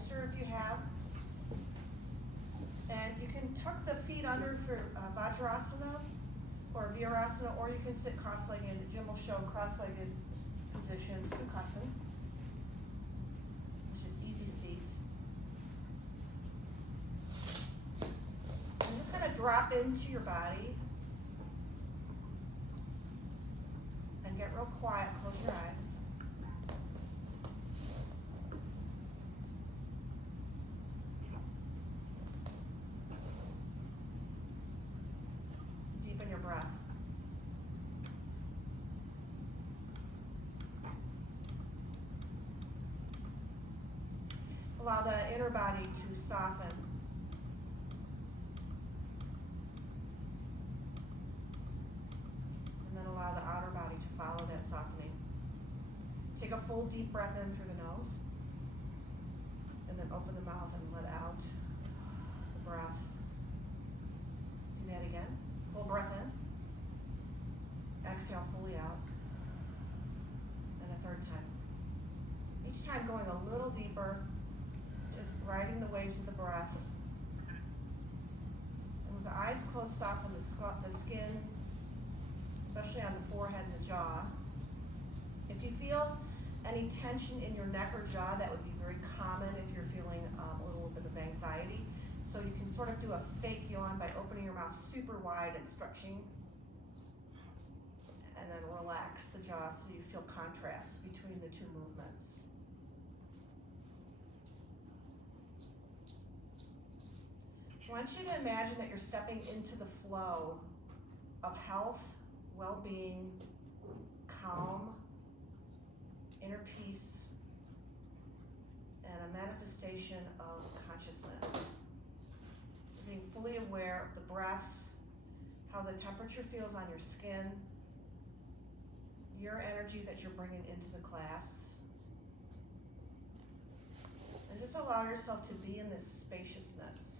bolster if you have. And you can tuck the feet under for Vajrasana or Virasana, or you can sit cross-legged. Jim will show cross-legged position, Sukhasana, which is easy seat. I'm just gonna drop into your body and get real quiet, close your eyes. Deepen your breath. Allow the inner body to soften. And then allow the outer body to follow that softening. Take a full deep breath in through the nose. And then open the mouth and let out the breath. Do that again. Full breath in. Exhale fully out. And a third time. Each time going a little deeper. Just riding the waves of the breath. And with the eyes closed, soften the skin, especially on the forehead and the jaw. If you feel any tension in your neck or jaw, that would be very common if you're feeling a little bit of anxiety. So you can sort of do a fake yawn by opening your mouth super wide and stretching. And then relax the jaw so you feel contrast between the two movements. I want you to imagine that you're stepping into the flow of health, well-being, calm, inner peace, and a manifestation of consciousness. Being fully aware of the breath, how the temperature feels on your skin, your energy that you're bringing into the class. And just allow yourself to be in this spaciousness.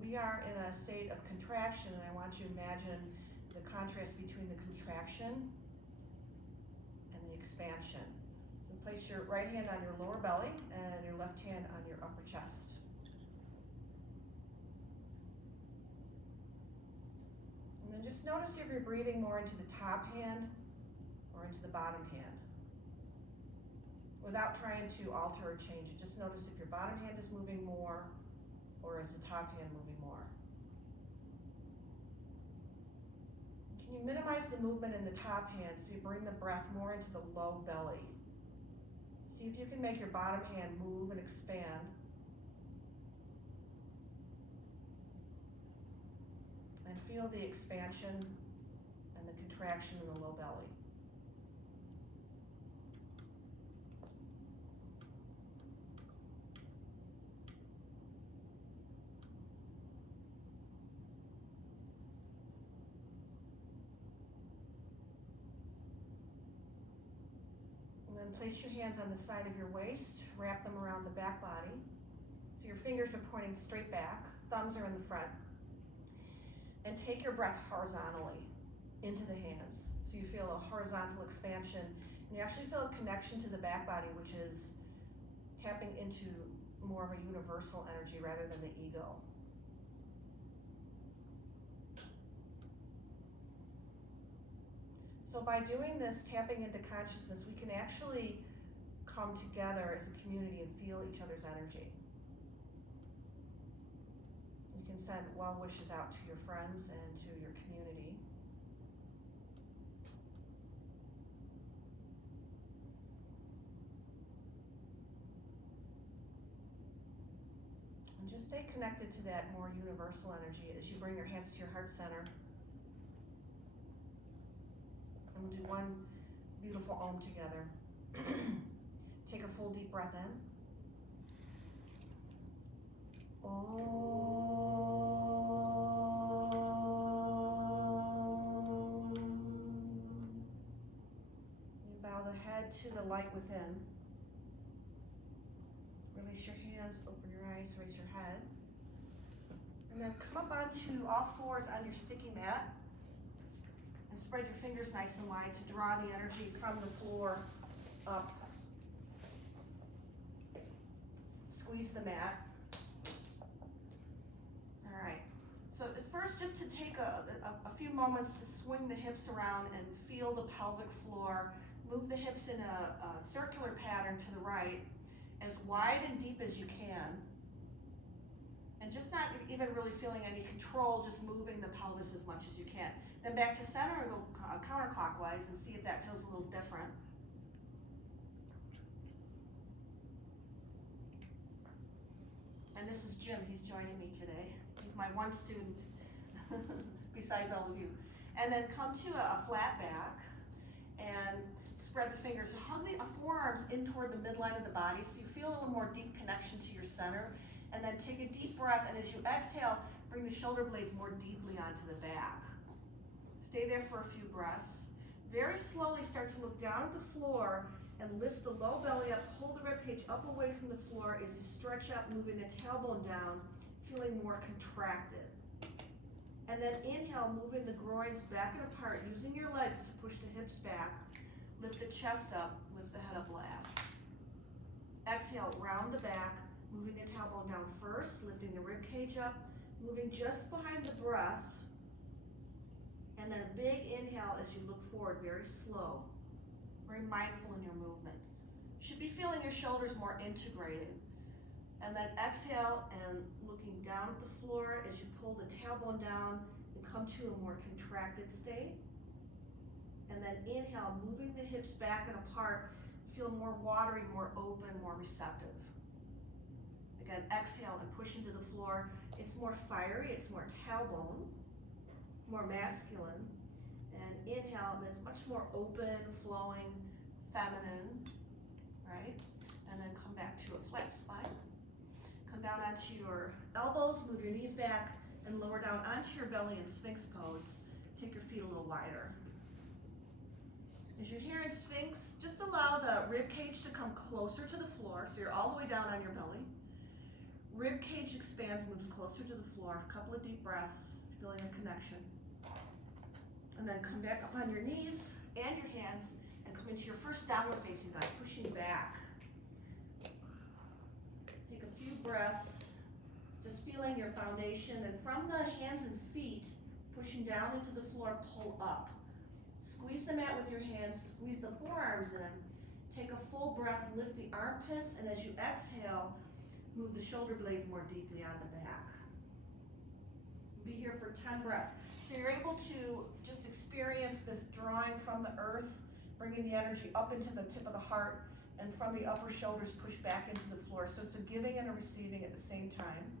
We are in a state of contraction, and I want you to imagine the contrast between the contraction and the expansion. You place your right hand on your lower belly and your left hand on your upper chest. And then just notice if you're breathing more into the top hand or into the bottom hand. Without trying to alter or change it, just notice if your bottom hand is moving more or is the top hand moving more? Can you minimize the movement in the top hand so you bring the breath more into the low belly? See if you can make your bottom hand move and expand. And feel the expansion and the contraction in the low belly. And place your hands on the side of your waist, wrap them around the back body. So your fingers are pointing straight back, thumbs are in the front. And take your breath horizontally into the hands. So you feel a horizontal expansion, and you actually feel a connection to the back body, which is tapping into more of a universal energy rather than the ego. So by doing this, tapping into consciousness, we can actually come together as a community and feel each other's energy. You can send well wishes out to your friends and to your community. And just stay connected to that more universal energy as you bring your hands to your heart center. And we'll do one beautiful Om together. Take a full deep breath in. Om. You bow the head to the light within. Release your hands, open your eyes, raise your head. And then come up onto all fours on your sticky mat. And spread your fingers nice and wide to draw the energy from the floor up. Squeeze the mat. All right. So at first, just to take a few moments to swing the hips around and feel the pelvic floor. Move the hips in a circular pattern to the right, as wide and deep as you can. And just not even really feeling any control, just moving the pelvis as much as you can. Then back to center and go counterclockwise and see if that feels a little different. And this is Jim, he's joining me today. He's my one student, besides all of you. And then come to a flat back and spread the fingers. So hug the forearms in toward the midline of the body so you feel a little more deep connection to your center. And then take a deep breath, and as you exhale, bring the shoulder blades more deeply onto the back. Stay there for a few breaths. Very slowly start to look down at the floor and lift the low belly up, pull the ribcage up away from the floor as you stretch up, moving the tailbone down, feeling more contracted. And then inhale, moving the groins back and apart, using your legs to push the hips back. Lift the chest up, lift the head up last. Exhale, round the back, moving the tailbone down first, lifting the rib cage up, moving just behind the breath, and then a big inhale as you look forward, very slow, very mindful in your movement. You should be feeling your shoulders more integrated. And then exhale and looking down at the floor as you pull the tailbone down and come to a more contracted state. And then inhale, moving the hips back and apart, feel more watery, more open, more receptive. Again, exhale and push into the floor. It's more fiery, it's more tailbone, more masculine. And inhale, and it's much more open, flowing, feminine, right? And then come back to a flat spine. Come down onto your elbows, move your knees back, and lower down onto your belly in Sphinx pose. Take your feet a little wider. As you're here in Sphinx, just allow the rib cage to come closer to the floor, so you're all the way down on your belly. Rib cage expands, moves closer to the floor. A couple of deep breaths, feeling the connection. And then come back up on your knees and your hands and come into your first downward facing dog, pushing back. Take a few breaths, just feeling your foundation, and from the hands and feet, pushing down into the floor, pull up. Squeeze the mat with your hands, squeeze the forearms in. Take a full breath, lift the armpits, and as you exhale, move the shoulder blades more deeply on the back. Be here for 10 breaths. So you're able to just experience this drawing from the earth, bringing the energy up into the tip of the heart, and from the upper shoulders push back into the floor. So it's a giving and a receiving at the same time.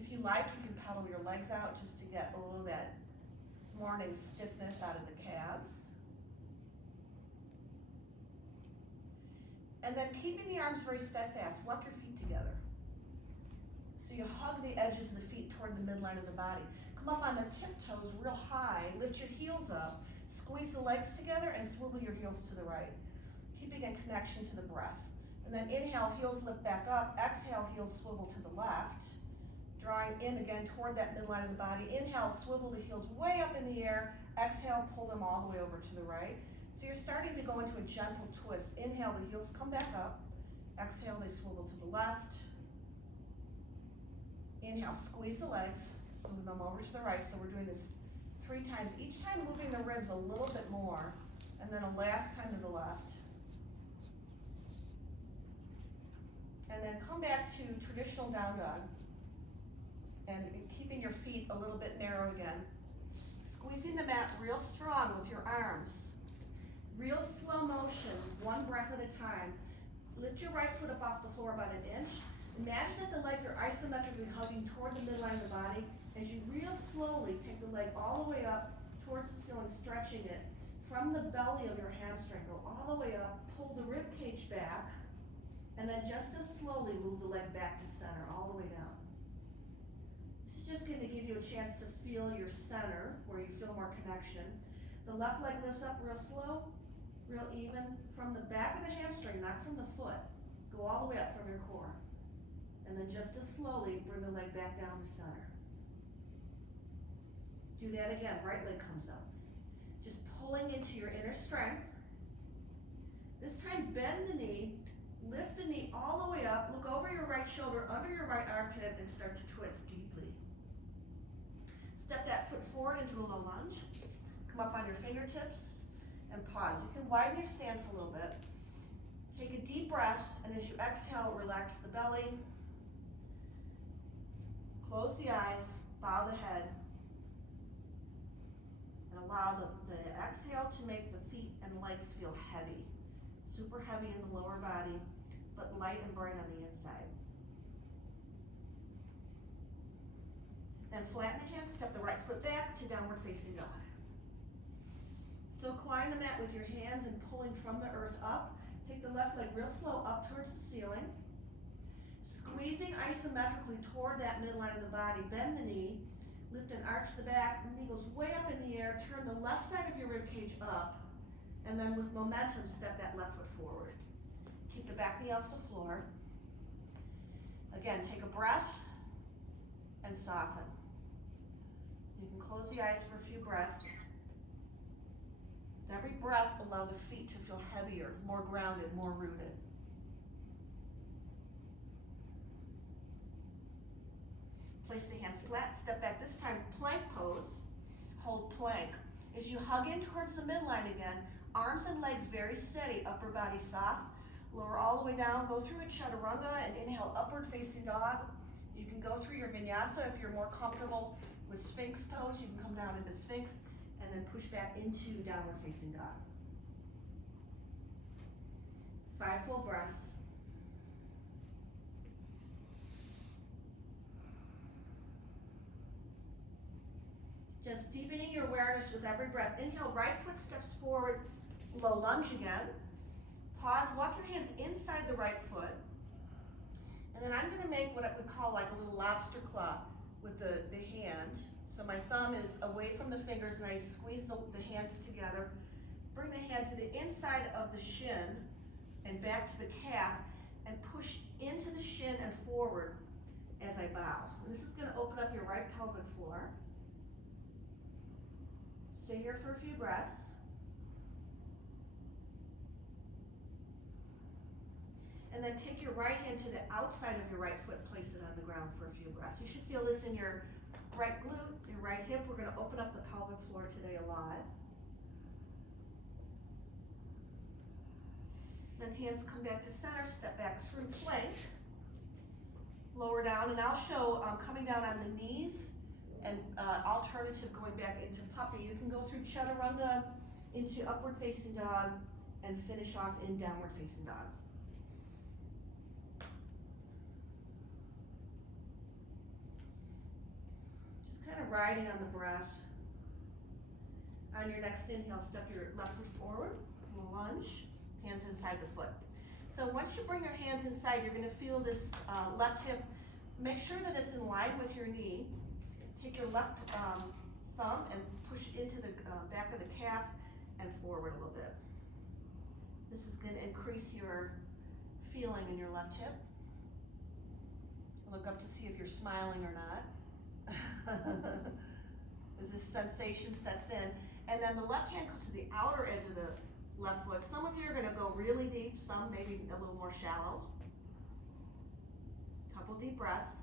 If you like, you can pedal your legs out just to get a little of that morning stiffness out of the calves. And then keeping the arms very steadfast, walk your feet together. So you hug the edges of the feet toward the midline of the body. Come up on the tiptoes real high, lift your heels up, squeeze the legs together and swivel your heels to the right, keeping a connection to the breath. And then inhale, heels lift back up, exhale, heels swivel to the left, drawing in again toward that midline of the body. Inhale, swivel the heels way up in the air, exhale, pull them all the way over to the right. So you're starting to go into a gentle twist. Inhale, the heels come back up. Exhale, they swivel to the left. Inhale, squeeze the legs, move them over to the right. So we're doing this 3 times, each time moving the ribs a little bit more, and then a last time to the left. And then come back to traditional down dog. And keeping your feet a little bit narrow again. Squeezing the mat real strong with your arms. Real slow motion, 1 breath at a time. Lift your right foot up off the floor about 1 inch. Imagine that the legs are isometrically hugging toward the midline of the body. As you real slowly take the leg all the way up towards the ceiling, stretching it from the belly of your hamstring. Go all the way up, pull the rib cage back, and then just as slowly move the leg back to center, all the way down. This is just going to give you a chance to feel your center, where you feel more connection. The left leg lifts up real slow, real even, from the back of the hamstring, not from the foot. Go all the way up from your core. And then just as slowly, bring the leg back down to center. Do that again, right leg comes up. Just pulling into your inner strength. This time bend the knee, lift the knee all the way up, look over your right shoulder, under your right armpit, and start to twist deeply. Step that foot forward into a low lunge. Come up on your fingertips and pause. You can widen your stance a little bit. Take a deep breath, and as you exhale, relax the belly. Close the eyes, bow the head, and allow the exhale to make the feet and legs feel heavy. Super heavy in the lower body, but light and bright on the inside. Then flatten the hands, step the right foot back to downward facing dog. Still clawing the mat with your hands and pulling from the earth up. Take the left leg real slow up towards the ceiling. Squeezing isometrically toward that midline of the body. Bend the knee, lift and arch the back. The knee goes way up in the air. Turn the left side of your rib cage up. And then with momentum, step that left foot forward. Keep the back knee off the floor. Again, take a breath and soften. You can close the eyes for a few breaths. With every breath, allow the feet to feel heavier, more grounded, more rooted. Place the hands flat, step back. This time, plank pose. Hold plank. As you hug in towards the midline again, arms and legs very steady, upper body soft. Lower all the way down, go through a chaturanga and inhale, upward facing dog. You can go through your vinyasa if you're more comfortable with Sphinx pose. You can come down into Sphinx and then push back into downward facing dog. 5 full breaths. Just deepening your awareness with every breath. Inhale, right foot steps forward, low lunge again. Pause, walk your hands inside the right foot. And then I'm gonna make what I would call like a little lobster claw with the hand. So my thumb is away from the fingers and I squeeze the hands together. Bring the hand to the inside of the shin and back to the calf and push into the shin and forward as I bow. And this is gonna open up your right pelvic floor. Stay here for a few breaths. And then take your right hand to the outside of your right foot, place it on the ground for a few breaths. You should feel this in your right glute, your right hip. We're gonna open up the pelvic floor today a lot. Then hands come back to center, step back through plank. Lower down, and I'll show coming down on the knees and alternative going back into puppy. You can go through chaturanga into upward facing dog and finish off in downward facing dog. Just kind of riding on the breath. On your next inhale, step your left foot forward, lunge, hands inside the foot. So once you bring your hands inside, you're gonna feel this left hip. Make sure that it's in line with your knee. Take your left thumb and push into the back of the calf and forward a little bit. This is going to increase your feeling in your left hip. Look up to see if you're smiling or not. As this sensation sets in. And then the left hand goes to the outer edge of the left foot. Some of you are going to go really deep, some maybe a little more shallow. Couple deep breaths.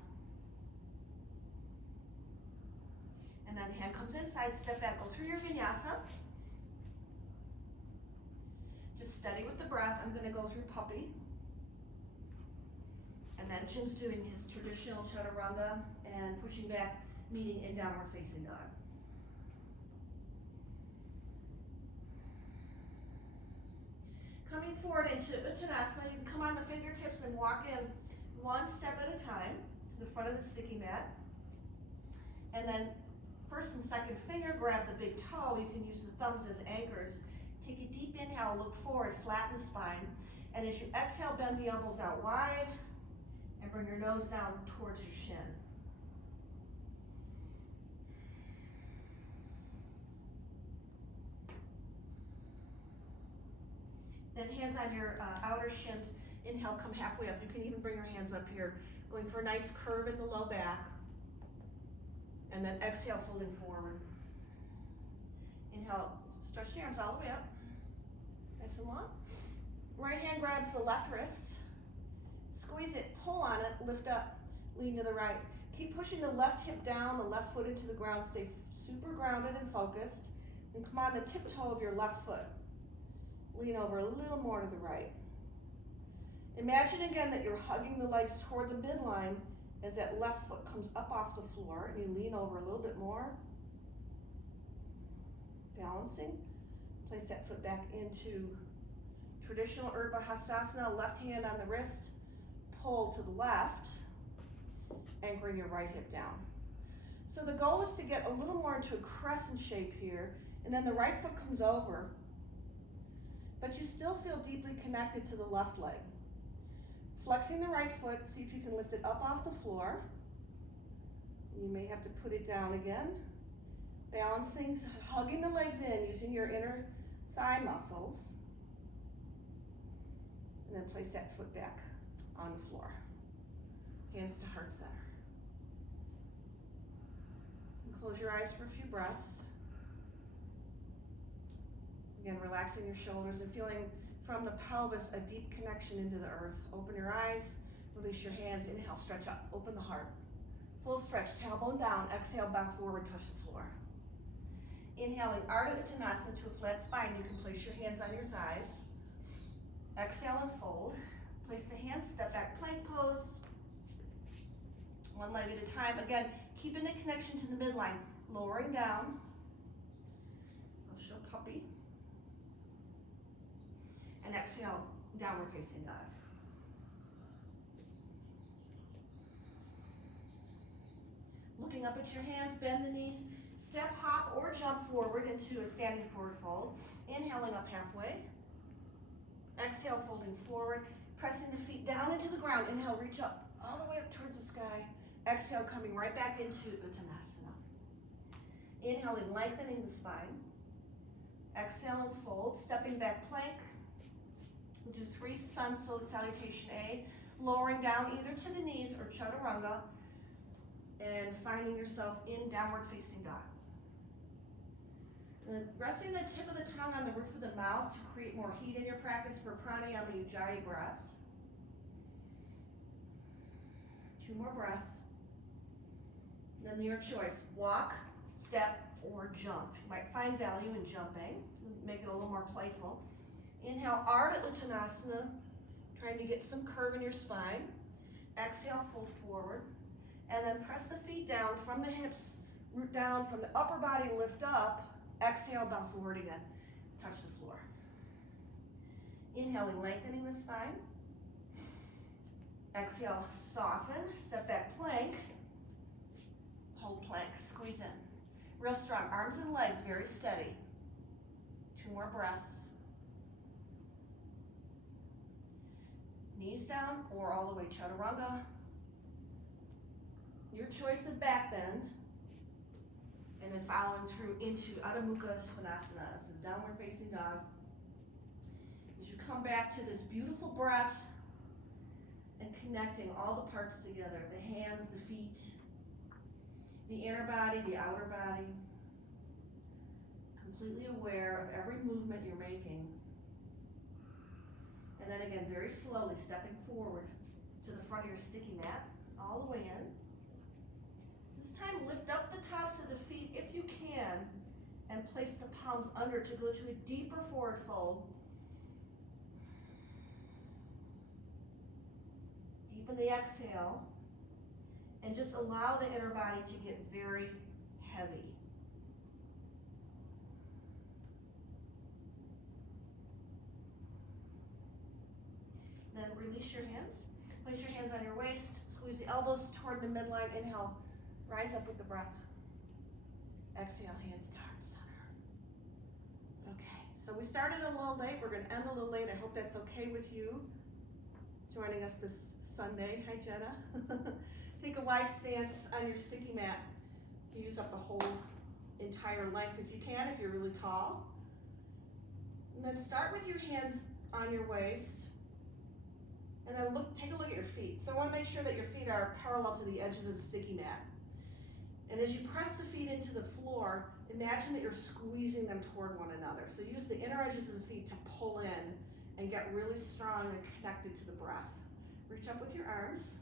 And then hand comes inside, step back, go through your vinyasa. Just steady with the breath. I'm gonna go through puppy. And then Jim's doing his traditional chaturanga and pushing back, meeting in downward facing dog. Coming forward into Uttanasana, you can come on the fingertips and walk in one step at a time to the front of the sticky mat. And then first and second finger, grab the big toe. You can use the thumbs as anchors. Take a deep inhale, look forward, flatten the spine. And as you exhale, bend the elbows out wide and bring your nose down towards your shin. Then hands on your outer shins. Inhale, come halfway up. You can even bring your hands up here, going for a nice curve in the low back. And then exhale, folding forward. Inhale, stretch the arms all the way up, nice and long. Right hand grabs the left wrist, squeeze it, pull on it, lift up, lean to the right. Keep pushing the left hip down, the left foot into the ground, stay super grounded and focused, and come on the tiptoe of your left foot. Lean over a little more to the right. Imagine again that you're hugging the legs toward the midline as that left foot comes up off the floor, and you lean over a little bit more. Balancing. Place that foot back into traditional Urdhva Hastasana, left hand on the wrist, pull to the left, anchoring your right hip down. So the goal is to get a little more into a crescent shape here, and then the right foot comes over, but you still feel deeply connected to the left leg. Flexing the right foot, see if you can lift it up off the floor. You may have to put it down again. Balancing, hugging the legs in, using your inner thigh muscles. And then place that foot back on the floor. Hands to heart center. And close your eyes for a few breaths. Again, relaxing your shoulders and feeling from the pelvis a deep connection into the earth. Open your eyes, release your hands. Inhale, stretch up, open the heart. Full stretch, tailbone down. Exhale, bow forward, touch the floor. Inhaling Ardha Uttanasana to a flat spine. You can place your hands on your thighs. Exhale and fold. Place the hands, step back plank pose. One leg at a time. Again, keeping the connection to the midline. Lowering down. I'll show puppy. And exhale, downward facing dog. Looking up at your hands, bend the knees. Step, hop, or jump forward into a standing forward fold. Inhaling up halfway. Exhale, folding forward. Pressing the feet down into the ground. Inhale, reach up all the way up towards the sky. Exhale, coming right back into Uttanasana. Inhaling, lengthening the spine. Exhale and fold. Stepping back plank. We'll do 3 sun salutation A. Lowering down either to the knees or chaturanga. And finding yourself in downward facing dog. And then resting the tip of the tongue on the roof of the mouth to create more heat in your practice for pranayama ujjayi breath. 2 more breaths. And then your choice, walk, step, or jump. You might find value in jumping to make it a little more playful. Inhale, Ardha Uttanasana, trying to get some curve in your spine. Exhale, fold forward. And then press the feet down from the hips, root down from the upper body, lift up. Exhale, bow forward again. Touch the floor. Inhaling, lengthening the spine. Exhale, soften, step back plank. Hold plank, squeeze in. Real strong, arms and legs very steady. 2 more breaths. Knees down or all the way chaturanga. Your choice of back bend. And then following through into Adho Mukha Svanasana, so downward facing dog. As you come back to this beautiful breath and connecting all the parts together, the hands, the feet, the inner body, the outer body. Completely aware of every movement you're making. And then again, very slowly stepping forward to the front of your sticky mat, all the way in. This time, lift up the tops of the feet if you can, and place the palms under to go to a deeper forward fold. Deepen the exhale, and just allow the inner body to get very heavy. Then release your hands. Place your hands on your waist. Squeeze the elbows toward the midline. Inhale, rise up with the breath. Exhale, hands to heart center. Okay, so we started a little late. We're going to end a little late. I hope that's okay with you. Joining us this Sunday. Hi, Jenna. Take a wide stance on your sticky mat. Use up the whole entire length if you can, if you're really tall. And then start with your hands on your waist. And then take a look at your feet. So I want to make sure that your feet are parallel to the edge of the sticky mat. And as you press the feet into the floor, imagine that you're squeezing them toward one another. So use the inner edges of the feet to pull in and get really strong and connected to the breath. Reach up with your arms.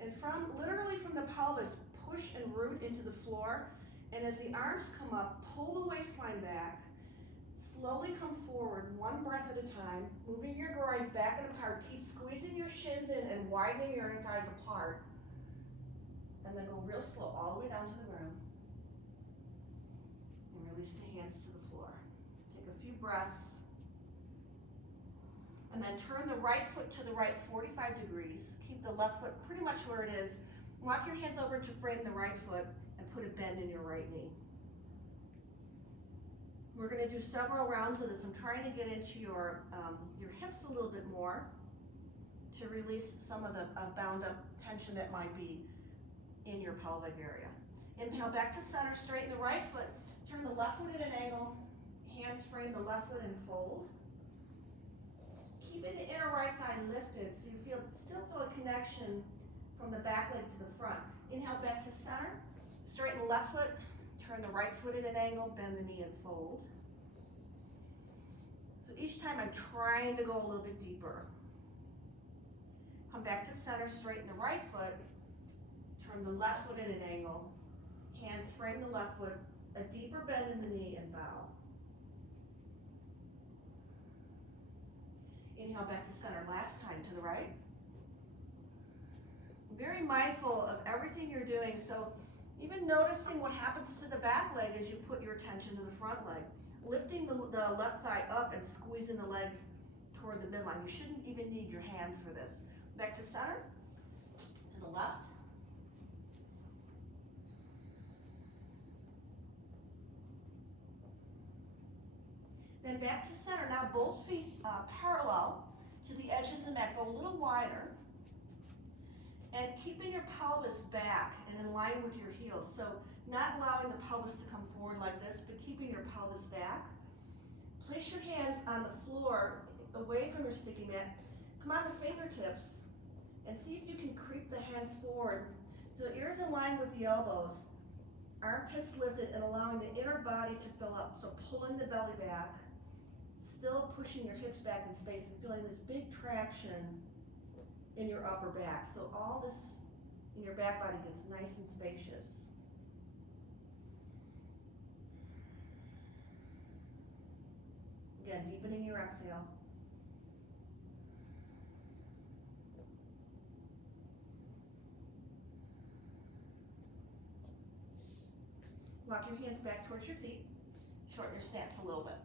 And literally from the pelvis, push and root into the floor. And as the arms come up, pull the waistline back. Slowly come forward, one breath at a time, moving your groins back and apart. Keep squeezing your shins in and widening your inner thighs apart. And then go real slow all the way down to the ground. And release the hands to the floor. Take a few breaths. And then turn the right foot to the right 45 degrees. Keep the left foot pretty much where it is. Walk your hands over to frame the right foot and put a bend in your right knee. We're going to do several rounds of this. I'm trying to get into your hips a little bit more to release some of the bound up tension that might be in your pelvic area. Inhale back to center, straighten the right foot, turn the left foot at an angle, hands frame the left foot and fold. Keeping the inner right thigh lifted so you still feel a connection from the back leg to the front. Inhale back to center, straighten the left foot, turn the right foot at an angle, bend the knee and fold. So each time I'm trying to go a little bit deeper. Come back to center, straighten the right foot, turn the left foot at an angle, hands frame the left foot, a deeper bend in the knee and bow. Inhale back to center, last time to the right. Very mindful of everything you're doing, so even noticing what happens to the back leg as you put your attention to the front leg. Lifting the left thigh up and squeezing the legs toward the midline. You shouldn't even need your hands for this. Back to center, to the left. Then back to center. Now both feet parallel to the edge of the mat. Go a little wider. And keeping your pelvis back and in line with your heels. So not allowing the pelvis to come forward like this, but keeping your pelvis back. Place your hands on the floor away from your sticky mat. Come on the fingertips and see if you can creep the hands forward. So ears in line with the elbows. Armpits lifted and allowing the inner body to fill up. So pulling the belly back. Still pushing your hips back in space and feeling this big traction in your upper back. So all this in your back body gets nice and spacious. Again, deepening your exhale. Walk your hands back towards your feet. Shorten your stance a little bit.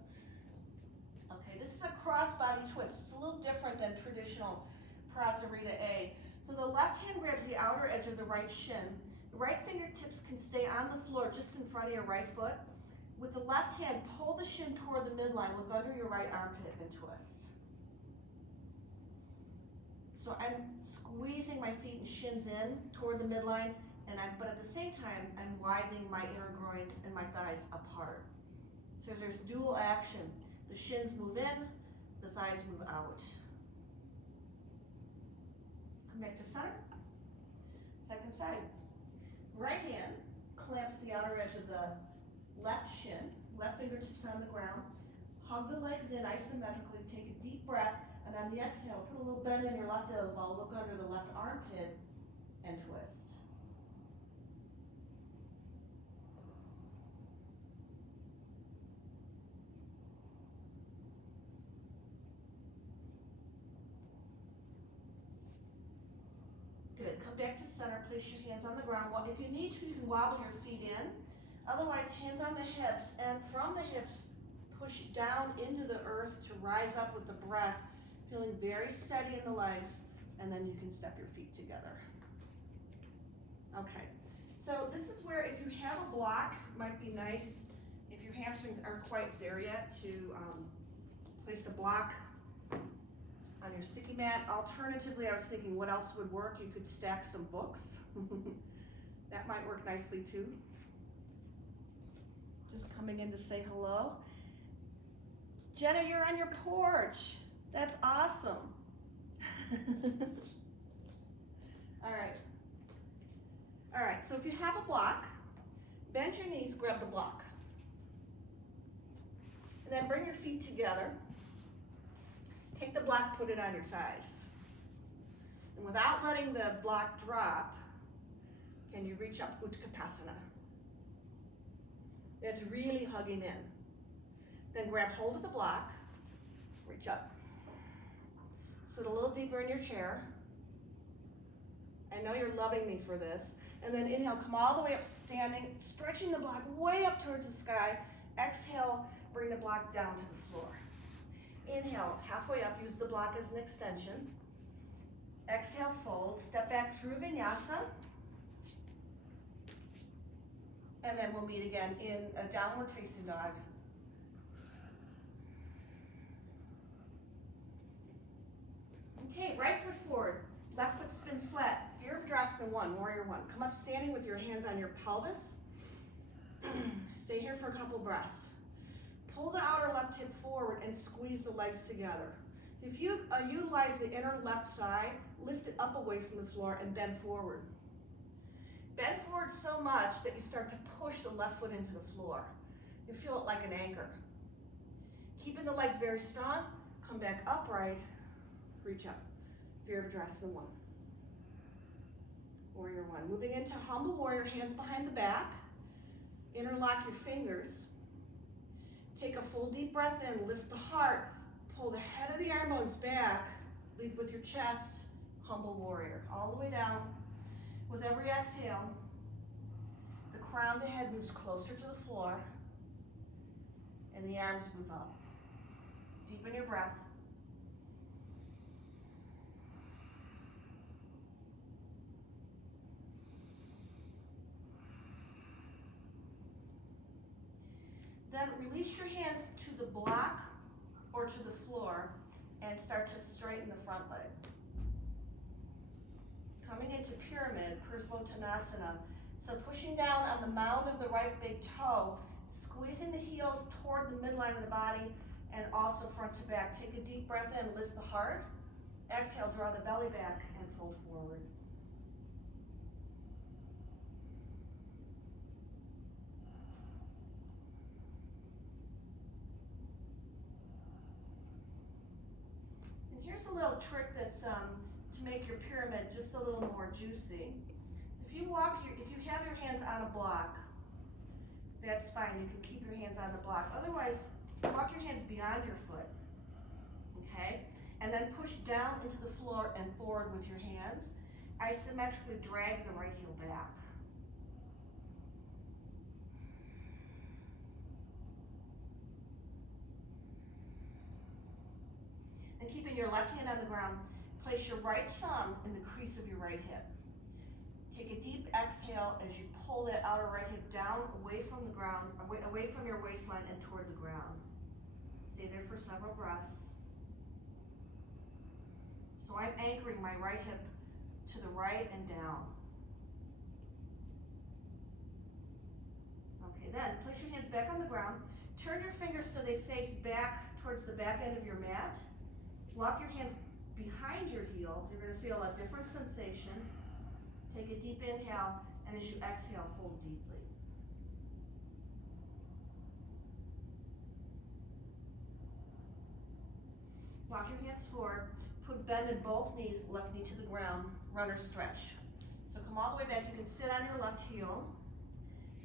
Okay, this is a cross-body twist. It's a little different than traditional Prasarita A. So the left hand grabs the outer edge of the right shin. The right fingertips can stay on the floor just in front of your right foot. With the left hand, pull the shin toward the midline. Look under your right armpit and twist. So I'm squeezing my feet and shins in toward the midline, but at the same time, I'm widening my inner groins and my thighs apart. So there's dual action. The shins move in, the thighs move out. Come back to center. Second side. Right hand clamps the outer edge of the left shin, left fingertips on the ground. Hug the legs in isometrically. Take a deep breath, and on the exhale, put a little bend in your left elbow. Look under the left armpit and twist. Good. Come back to center. Place your hands on the ground. Well, if you need to, you can wobble your feet in. Otherwise, hands on the hips, and from the hips, push down into the earth to rise up with the breath, feeling very steady in the legs, and then you can step your feet together. Okay, so this is where if you have a block, it might be nice, if your hamstrings aren't quite there yet, to place a block on your sticky mat. Alternatively, I was thinking what else would work? You could stack some books. That might work nicely too. Just coming in to say hello. Jenna, you're on your porch. That's awesome. All right. All right, so if you have a block, bend your knees, grab the block. And then bring your feet together. Take the block, put it on your thighs. And without letting the block drop, can you reach up, Utkatasana? That's really hugging in. Then grab hold of the block, reach up. Sit a little deeper in your chair. I know you're loving me for this. And then inhale, come all the way up standing, stretching the block way up towards the sky. Exhale, bring the block down to the floor. Inhale, halfway up, use the block as an extension. Exhale, fold, step back through vinyasa. And then we'll meet again in a downward facing dog. Okay, right foot forward, left foot spins flat. Virabhadrasana 1, warrior 1. Come up standing with your hands on your pelvis. Stay here for a couple breaths. Pull the outer left hip forward and squeeze the legs together. If you utilize the inner left thigh, lift it up away from the floor and bend forward. Bend forward so much that you start to push the left foot into the floor. You feel it like an anchor. Keeping the legs very strong, come back upright, reach up. Virabhadrasana 1. Warrior 1. Moving into humble warrior, hands behind the back. Interlock your fingers. Take a full deep breath in, lift the heart, pull the head of the arm bones back, lead with your chest, humble warrior, all the way down. With every exhale, the crown of the head moves closer to the floor, and the arms move up. Deepen your breath. Then release your hands to the block or to the floor and start to straighten the front leg. Coming into pyramid, Parsvottanasana. So pushing down on the mound of the right big toe, squeezing the heels toward the midline of the body and also front to back. Take a deep breath in, lift the heart. Exhale, draw the belly back and fold forward. Here's a little trick that's to make your pyramid just a little more juicy. If you have your hands on a block, that's fine. You can keep your hands on the block. Otherwise, walk your hands beyond your foot, okay? And then push down into the floor and forward with your hands. Isometrically drag the right heel back. And keeping your left hand on the ground, place your right thumb in the crease of your right hip. Take a deep exhale as you pull that outer right hip down away from the ground, away from your waistline and toward the ground. Stay there for several breaths. So I'm anchoring my right hip to the right and down. Okay, then place your hands back on the ground. Turn your fingers so they face back towards the back end of your mat. Walk your hands behind your heel. You're going to feel a different sensation. Take a deep inhale, and as you exhale, fold deeply. Walk your hands forward. Put bend in both knees, left knee to the ground, runner stretch. So come all the way back. You can sit on your left heel.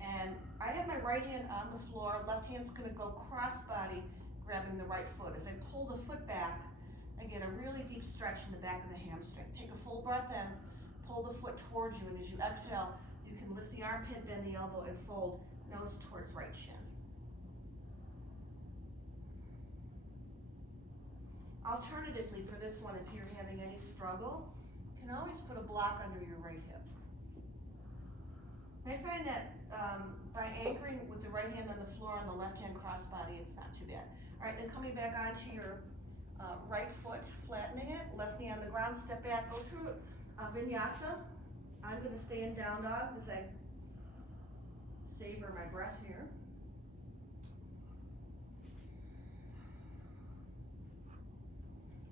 And I have my right hand on the floor. Left hand's going to go cross body, grabbing the right foot. As I pull the foot back, I get a really deep stretch in the back of the hamstring. Take a full breath in, pull the foot towards you, and as you exhale, you can lift the armpit, bend the elbow, and fold nose towards right shin. Alternatively, for this one, if you're having any struggle, you can always put a block under your right hip. I find that by anchoring with the right hand on the floor and the left hand cross body, it's not too bad. All right, then coming back onto your right foot, flattening it, left knee on the ground, step back, go through vinyasa. I'm going to stay in down dog as I savor my breath here.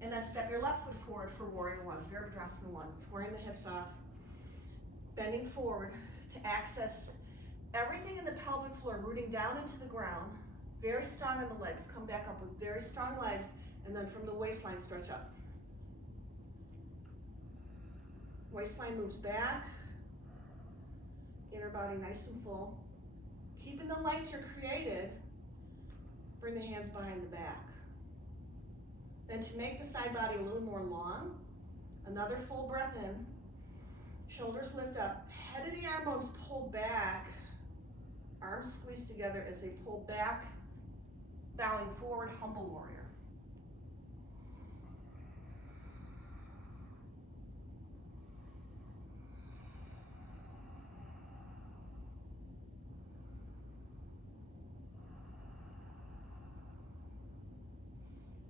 And then step your left foot forward for warrior 1, Virabhadrasana 1, squaring the hips off. bending forward to access everything in the pelvic floor, rooting down into the ground. Very strong in the legs. Come back up with very strong legs, and then from the waistline, stretch up. Waistline moves back. Inner body nice and full. Keeping the length you're created, bring the hands behind the back. Then to make the side body a little more long, another full breath in. Shoulders lift up. Head of the arm bones pull back. Arms squeeze together as they pull back, bowing forward, humble warrior.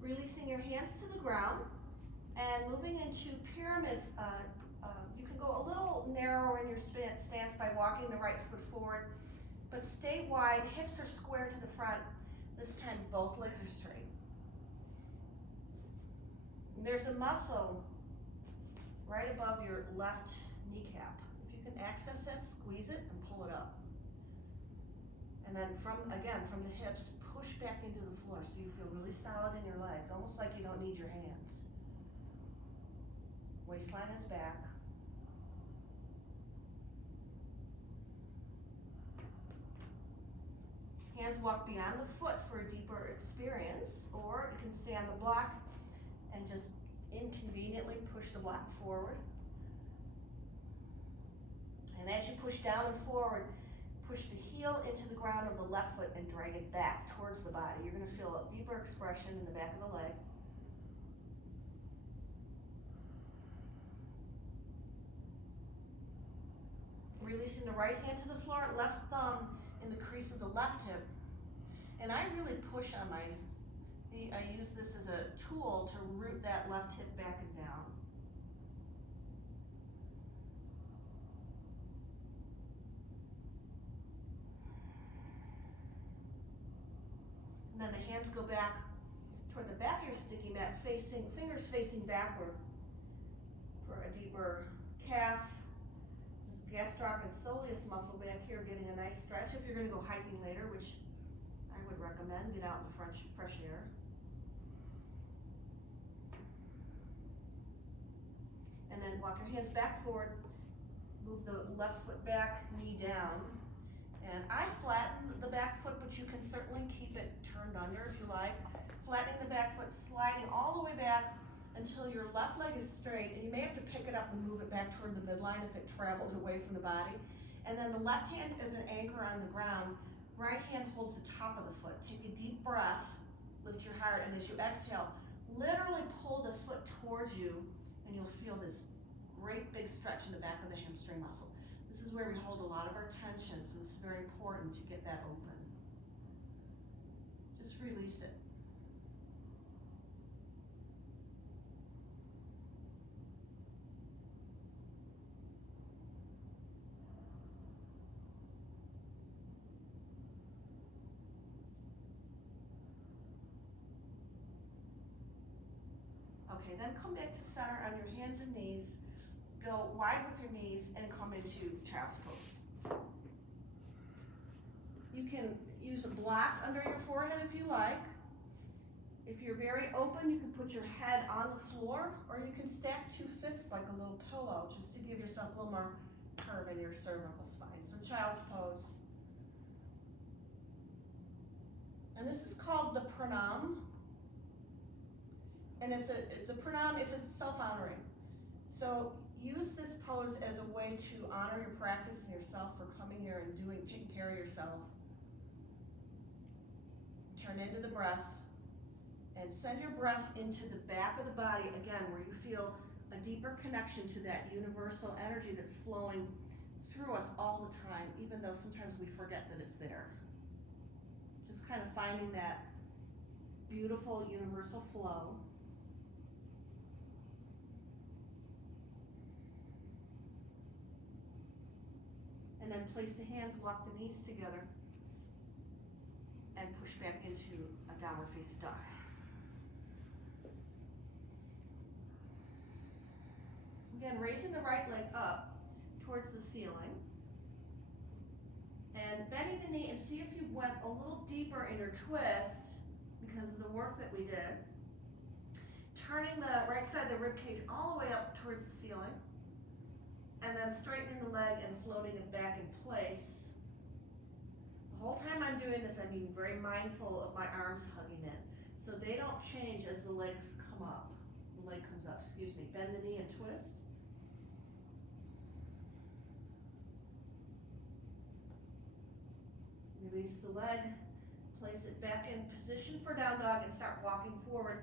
Releasing your hands to the ground and moving into pyramid. You can go a little narrower in your stance by walking the right foot forward, but stay wide. Hips are square to the front. This time both legs are straight. And there's a muscle right above your left kneecap. If you can access that, squeeze it and pull it up. And then from the hips, push back into the floor so you feel really solid in your legs, almost like you don't need your hands. Waistline is back. Hands walk beyond the foot for a deeper experience, or you can stay on the block and just inconveniently push the block forward. And as you push down and forward, push the heel into the ground of the left foot and drag it back towards the body. You're going to feel a deeper expression in the back of the leg. Releasing the right hand to the floor, left thumb in the crease of the left hip. And I really push on my knee. I use this as a tool to root that left hip back and down. And then the hands go back toward the back of your sticky mat, fingers facing backward for a deeper calf, gastroc and soleus muscle back here, getting a nice stretch. If you're going to go hiking later, which I would recommend, get out in the fresh air. And then walk your hands back forward, move the left foot back, knee down. And I flatten the back foot, but you can certainly keep it turned under if you like. Flattening the back foot, sliding all the way back until your left leg is straight, and you may have to pick it up and move it back toward the midline if it traveled away from the body. And then the left hand is an anchor on the ground. Right hand holds the top of the foot. Take a deep breath, lift your heart, and as you exhale, literally pull the foot towards you, and you'll feel this great big stretch in the back of the hamstring muscle. This is where we hold a lot of our tension, so it's very important to get that open. Just release it. Okay, then come back to center on your hands and knees. Go wide with your knees and come into child's pose. You can use a block under your forehead if you like. If you're very open, you can put your head on the floor, or you can stack two fists like a little pillow just to give yourself a little more curve in your cervical spine. So child's pose. And this is called the pranam. And the pranam is self-honoring. So use this pose as a way to honor your practice and yourself for coming here and taking care of yourself. Turn into the breath and send your breath into the back of the body, again, where you feel a deeper connection to that universal energy that's flowing through us all the time, even though sometimes we forget that it's there. Just kind of finding that beautiful universal flow. And then place the hands, walk the knees together, and push back into a downward facing dog. Again, raising the right leg up, towards the ceiling. And bending the knee, and see if you went a little deeper in your twist because of the work that we did. Turning the right side of the rib cage all the way up towards the ceiling. And then straightening the leg and floating it back in place. The whole time I'm doing this, I'm being very mindful of my arms hugging in, so they don't change as the legs come up. The leg comes up, excuse me. Bend the knee and twist. Release the leg, place it back in position for down dog and start walking forward.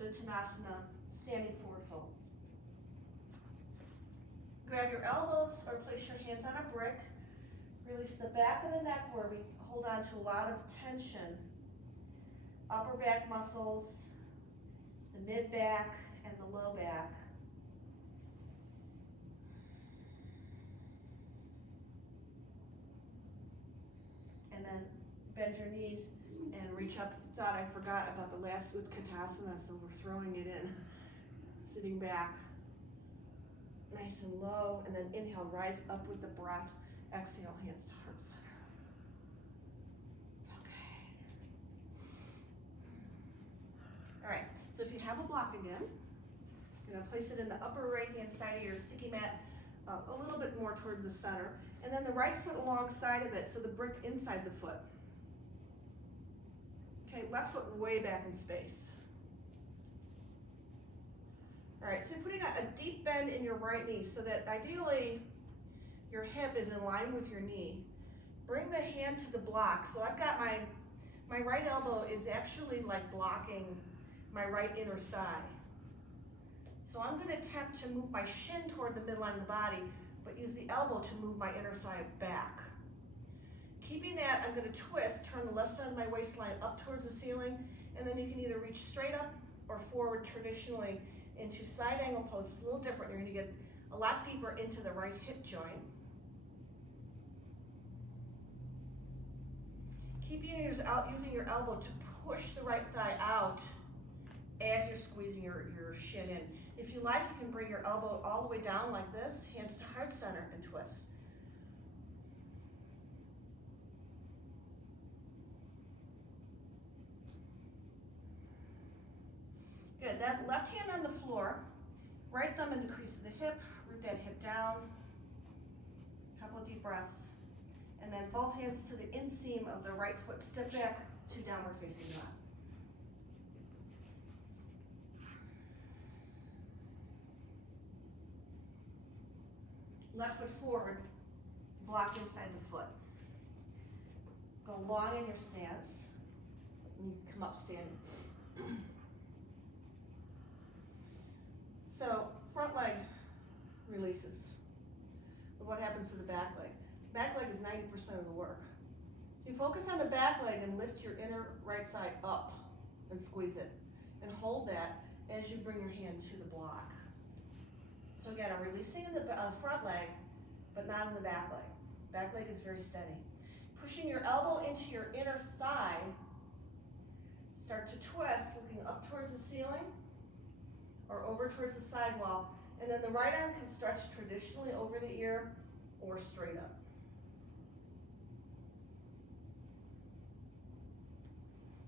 Uttanasana, standing forward fold. Grab your elbows or place your hands on a brick. Release the back of the neck where we hold on to a lot of tension. Upper back muscles, the mid back and the low back. And then bend your knees and reach up. Thought I forgot about the last Utkatasana, so we're throwing it in. Sitting back, nice and low, and then inhale, rise up with the breath. Exhale, hands to heart center. Okay. All right, so if you have a block again, you're gonna place it in the upper right-hand side of your sticky mat, a little bit more toward the center, and then the right foot alongside of it, so the brick inside the foot. Okay, left foot way back in space. All right, so you're putting a deep bend in your right knee so that ideally your hip is in line with your knee. Bring the hand to the block. So I've got my right elbow is actually like blocking my right inner thigh. So I'm gonna attempt to move my shin toward the midline of the body, but use the elbow to move my inner thigh back. Keeping that, I'm gonna twist, turn the left side of my waistline up towards the ceiling, and then you can either reach straight up or forward traditionally into side angle pose. It's a little different. You're gonna get a lot deeper into the right hip joint. Keep using your elbow to push the right thigh out as you're squeezing your shin in. If you like, you can bring your elbow all the way down like this, hands to heart center, and twist. Good, that left hand on the floor, right thumb in the crease of the hip, root that hip down, couple of deep breaths, and then both hands to the inseam of the right foot, step back to downward facing dog. Left foot forward, block inside the foot. Go long in your stance, and you come up standing. So front leg releases. But what happens to the back leg? Back leg is 90% of the work. You focus on the back leg and lift your inner right thigh up and squeeze it. And hold that as you bring your hand to the block. So again, I'm releasing in the front leg, but not in the back leg. Back leg is very steady. Pushing your elbow into your inner thigh. Start to twist, looking up towards the ceiling or over towards the sidewall. And then the right arm can stretch traditionally over the ear or straight up.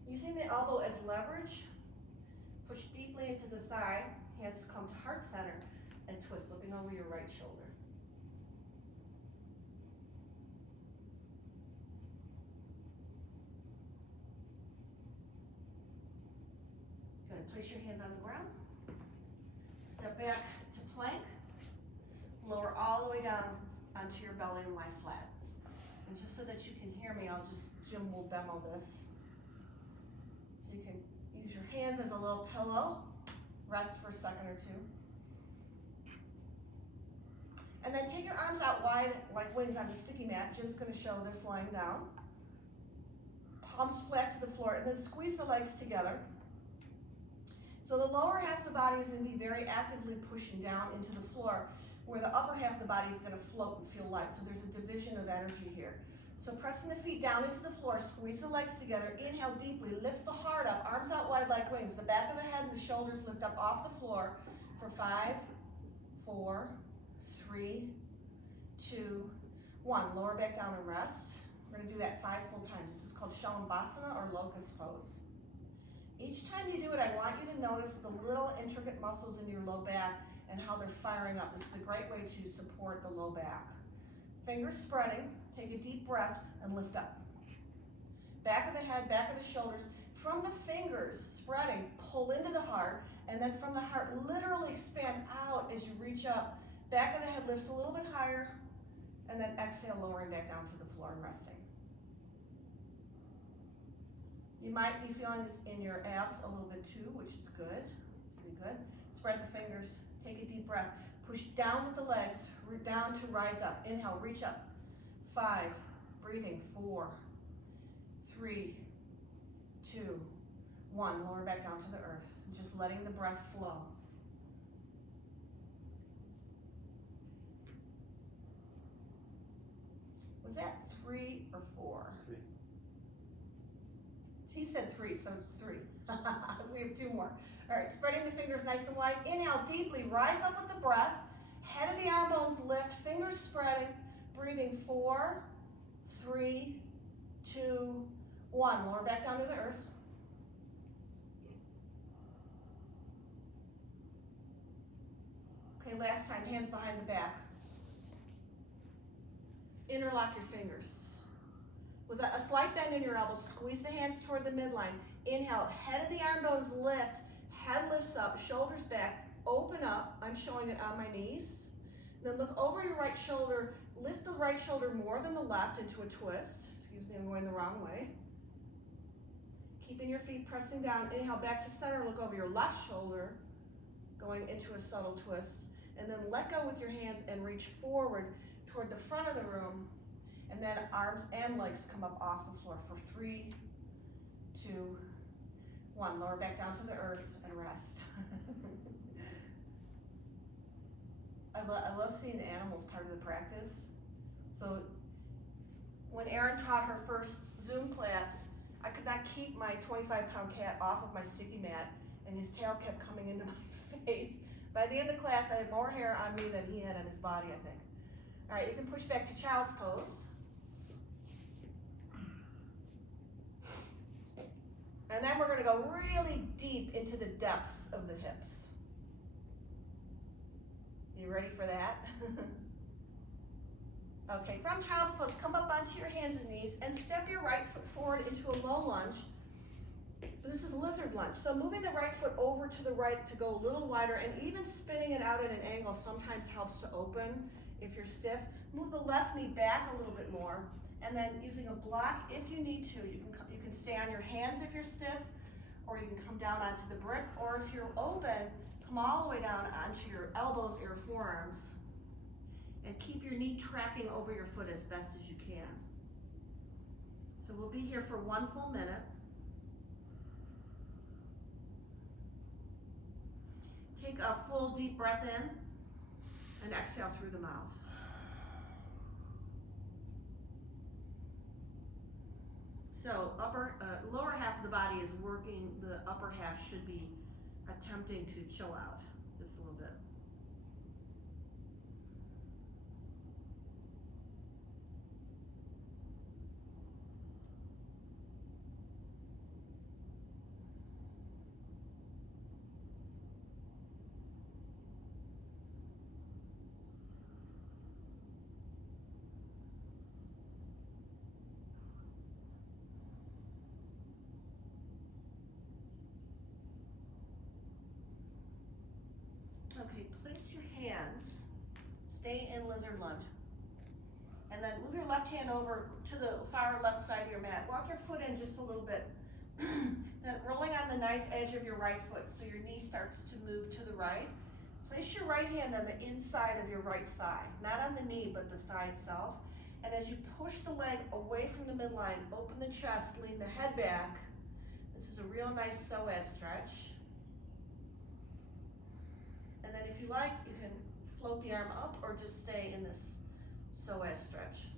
Using the elbow as leverage, push deeply into the thigh, hands come to heart center, and twist, looking over your right shoulder. Good, place your hands on the ground. Step back to plank, lower all the way down onto your belly and lie flat. And just so that you can hear me, Jim will demo this. So you can use your hands as a little pillow, rest for a second or two. And then take your arms out wide like wings on the sticky mat. Jim's gonna show this lying down. Palms flat to the floor, and then squeeze the legs together. So the lower half of the body is going to be very actively pushing down into the floor, where the upper half of the body is going to float and feel light. So there's a division of energy here. So pressing the feet down into the floor, squeeze the legs together, inhale deeply, lift the heart up, arms out wide like wings. The back of the head and the shoulders lift up off the floor for 5, 4, 3, 2, 1. Lower back down and rest. We're going to do that 5 full times. This is called Shalabhasana or locust pose. Each time you do it, I want you to notice the little intricate muscles in your low back and how they're firing up. This is a great way to support the low back. Fingers spreading, take a deep breath and lift up. Back of the head, back of the shoulders. From the fingers spreading, pull into the heart, and then from the heart, literally expand out as you reach up. Back of the head lifts a little bit higher, and then exhale, lowering back down to the floor and resting. You might be feeling this in your abs a little bit too, which is good. It's really good. Spread the fingers, take a deep breath. Push down with the legs, root down to rise up. Inhale, reach up. 5, breathing. 4, 3, 2, 1. Lower back down to the earth. Just letting the breath flow. Was that 3 or 4? 3. He said 3, so it's 3. We have 2 more. All right, spreading the fingers nice and wide. Inhale deeply, rise up with the breath. Head of the arm bones lift, fingers spreading. Breathing. 4, 3, 2, 1. Lower back down to the earth. Okay, last time, hands behind the back. Interlock your fingers. With a slight bend in your elbows, squeeze the hands toward the midline. Inhale, head of the arm bones lift, head lifts up, shoulders back, open up. I'm showing it on my knees. Then look over your right shoulder, lift the right shoulder more than the left into a twist. Excuse me, I'm going the wrong way. Keeping your feet pressing down. Inhale, back to center, look over your left shoulder, going into a subtle twist. And then let go with your hands and reach forward toward the front of the room. And then arms and legs come up off the floor for 3, 2, 1. Lower back down to the earth and rest. I love seeing the animals part of the practice. So when Erin taught her first Zoom class, I could not keep my 25-pound cat off of my sticky mat, and his tail kept coming into my face. By the end of class, I had more hair on me than he had on his body, I think. All right, you can push back to child's pose. And then we're going to go really deep into the depths of the hips. You ready for that? Okay, from child's pose, come up onto your hands and knees and step your right foot forward into a low lunge. This is lizard lunge. So moving the right foot over to the right to go a little wider, and even spinning it out at an angle sometimes helps to open if you're stiff. Move the left knee back a little bit more, and then using a block if you need to. You can stay on your hands if you're stiff, or you can come down onto the brick, or if you're open, come all the way down onto your elbows or your forearms, and keep your knee tracking over your foot as best as you can. So we'll be here for 1 full minute. Take a full deep breath in and exhale through the mouth. So lower half of the body is working, the upper half should be attempting to chill out just a little bit. Okay, place your hands, stay in lizard lunge, and then move your left hand over to the far left side of your mat. Walk your foot in just a little bit, then rolling on the knife edge of your right foot so your knee starts to move to the right. Place your right hand on the inside of your right thigh, not on the knee, but the thigh itself. And as you push the leg away from the midline, open the chest, lean the head back. This is a real nice psoas stretch. And then if you like, you can float the arm up or just stay in this psoas stretch.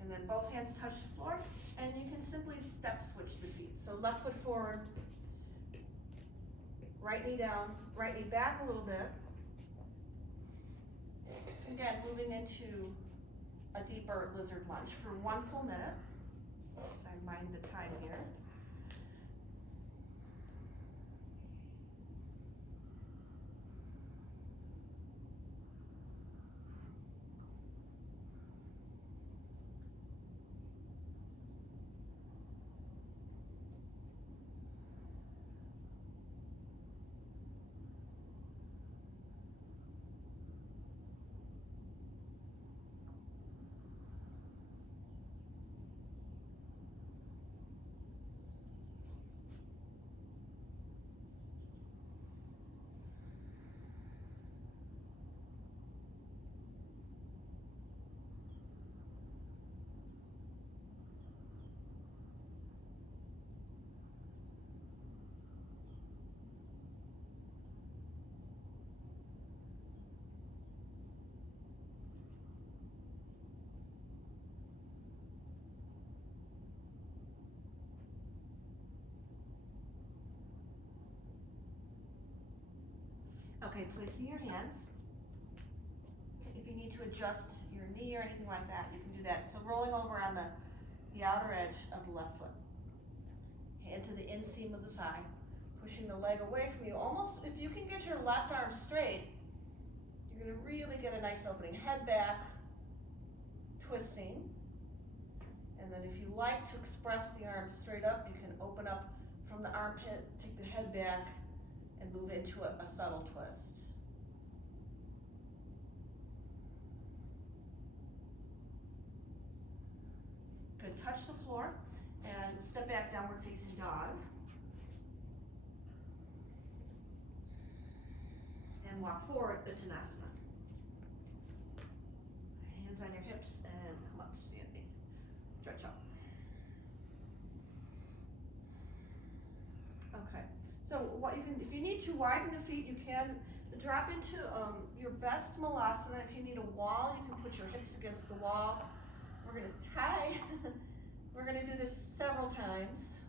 And then both hands touch the floor, and you can simply step switch the feet. So left foot forward, right knee down, right knee back a little bit. Again, moving into a deeper lizard lunge for 1 full minute. I mind the time here. Okay, placing your hands. If you need to adjust your knee or anything like that, you can do that. So rolling over on the outer edge of the left foot. Hand to the inseam of the thigh, pushing the leg away from you. Almost, if you can get your left arm straight, you're gonna really get a nice opening. Head back, twisting. And then if you like to express the arm straight up, you can open up from the armpit, take the head back, and move into a subtle twist. Good, touch the floor and step back, downward facing dog. And walk forward, Uttanasana. Hands on your hips and come up standing. Stretch out. Okay. So what you can, if you need to widen the feet, you can drop into your best malasana. If you need a wall, you can put your hips against the wall. We're gonna do this several times.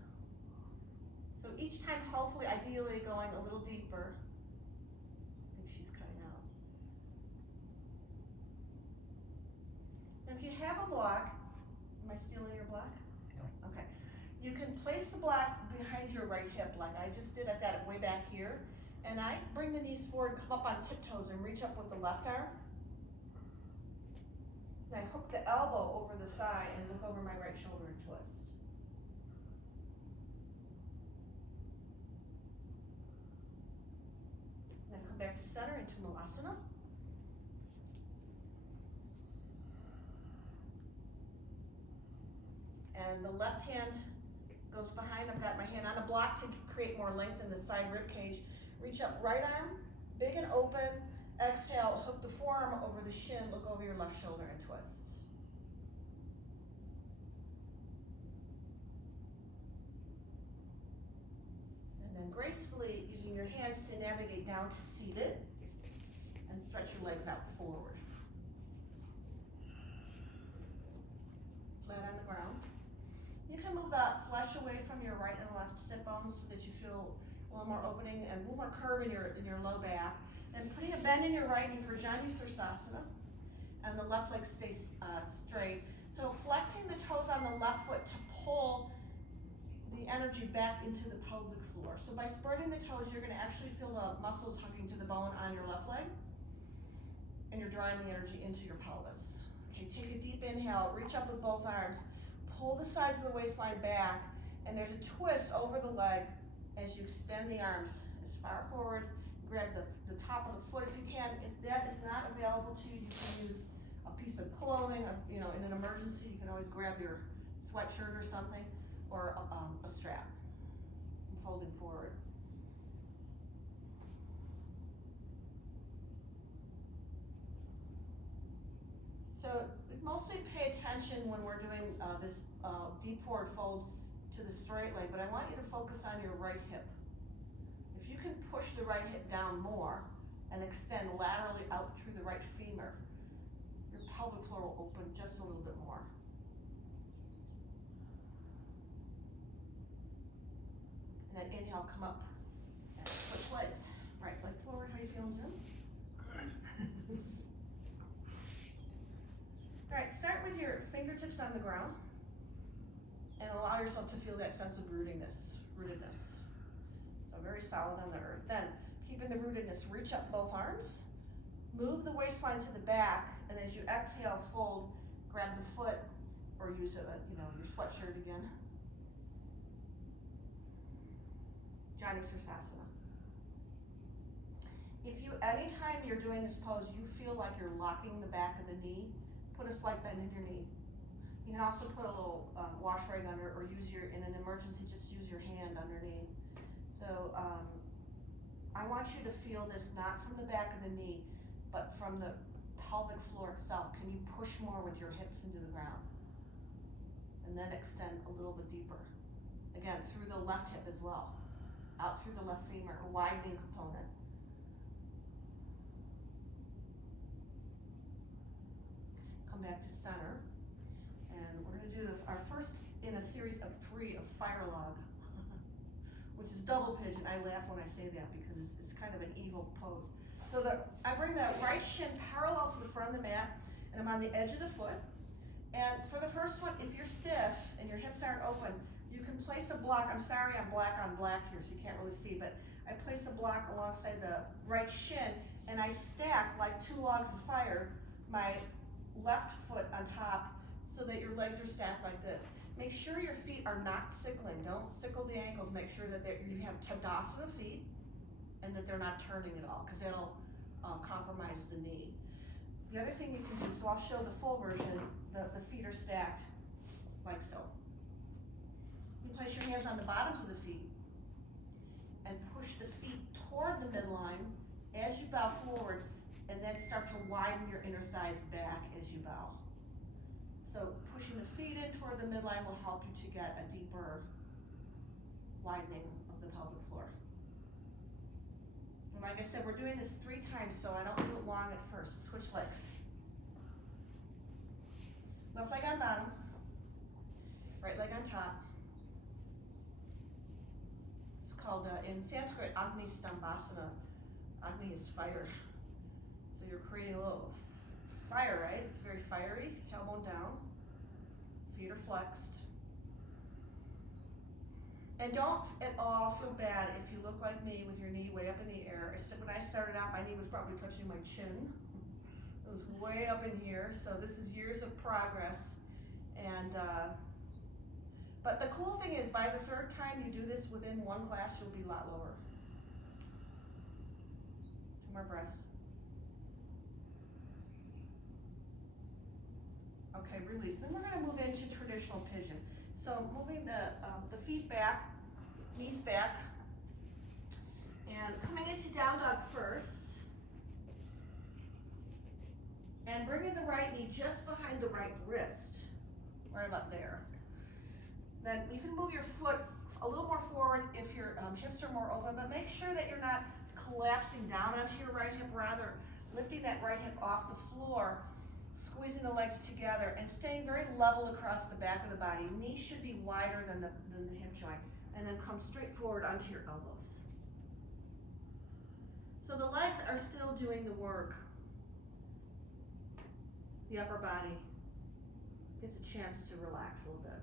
So each time, hopefully, ideally going a little deeper. I think she's cutting out. And if you have a block, am I stealing your block? No. Okay. You can place the block behind your right hip like I just did. I've got it way back here. And I bring the knees forward, come up on tiptoes and reach up with the left arm. And I hook the elbow over the thigh and look over my right shoulder and twist. And then come back to center into Malasana. And the left hand goes behind. I've got my hand on a block to create more length in the side rib cage. Reach up, right arm, big and open. Exhale, hook the forearm over the shin, look over your left shoulder and twist. And then gracefully using your hands to navigate down to seated and stretch your legs out forward. Flat on the ground. You can move the flesh away from your right and left sit bones so that you feel a little more opening and a little more curve in your low back. And putting a bend in your right knee for Janu Sirsasana, and the left leg stays straight. So flexing the toes on the left foot to pull the energy back into the pelvic floor. So by spreading the toes, you're going to actually feel the muscles hugging to the bone on your left leg, and you're drawing the energy into your pelvis. Okay, take a deep inhale, reach up with both arms, pull the sides of the waistline back, and there's a twist over the leg as you extend the arms as far forward. Grab the top of the foot if you can. If that is not available to you, you can use a piece of clothing. In an emergency, you can always grab your sweatshirt or something, or a strap. And folding forward. So mostly pay attention when we're doing this deep forward fold to the straight leg, but I want you to focus on your right hip. If you can push the right hip down more and extend laterally out through the right femur, your pelvic floor will open just a little bit more. And then inhale, come up and switch legs. Right leg forward. How you feeling, Jim? Good. All right, start with your fingertips on the ground and allow yourself to feel that sense of rootedness. So very solid on the earth. Then, keeping the rootedness, reach up both arms, move the waistline to the back, and as you exhale, fold, grab the foot, or use it, your sweatshirt again. Janu Sirsasana. If you, anytime you're doing this pose, you feel like you're locking the back of the knee, put a slight bend in your knee. You can also put a little wash rag under, or in an emergency, just use your hand underneath. So I want you to feel this not from the back of the knee, but from the pelvic floor itself. Can you push more with your hips into the ground? And then extend a little bit deeper. Again, through the left hip as well. Out through the left femur, a widening component. Come back to center. And we're gonna do our first in a series of 3 of fire log, which is double pigeon. I laugh when I say that because it's kind of an evil pose. So I bring the right shin parallel to the front of the mat, and I'm on the edge of the foot. And for the first one, if you're stiff and your hips aren't open, you can place a block. I'm sorry, I'm black on black here, so you can't really see, but I place a block alongside the right shin, and I stack like 2 logs of fire, my left foot on top, so that your legs are stacked like this. Make sure your feet are not sickling. Don't sickle the ankles. Make sure that you have Tadasana feet and that they're not turning at all, because that'll compromise the knee. The other thing you can do, so I'll show the full version, the feet are stacked like so. You place your hands on the bottoms of the feet and push the feet toward the midline as you bow forward, and then start to widen your inner thighs back as you bow. So pushing the feet in toward the midline will help you to get a deeper widening of the pelvic floor. And like I said, we're doing this 3 times, so I don't do it long at first. Switch legs. Left leg on bottom, right leg on top. It's called, in Sanskrit, Agni Stambhasana. Agni is fire. So you're creating a little fire, right? It's very fiery. Tailbone down. Feet are flexed. And don't at all feel bad if you look like me with your knee way up in the air. When I started out, my knee was probably touching my chin. It was way up in here. So this is years of progress. And but the cool thing is, by the 3rd time you do this within 1 class, you'll be a lot lower. 2 more breaths. Okay, release. Then we're going to move into traditional pigeon. So moving the feet back, knees back, and coming into down dog first, and bringing the right knee just behind the right wrist, right about there. Then you can move your foot a little more forward if your hips are more open, but make sure that you're not collapsing down onto your right hip, rather lifting that right hip off the floor, squeezing the legs together, and staying very level across the back of the body. Knee should be wider than the hip joint, and then come straight forward onto your elbows. So the legs are still doing the work. The upper body gets a chance to relax a little bit.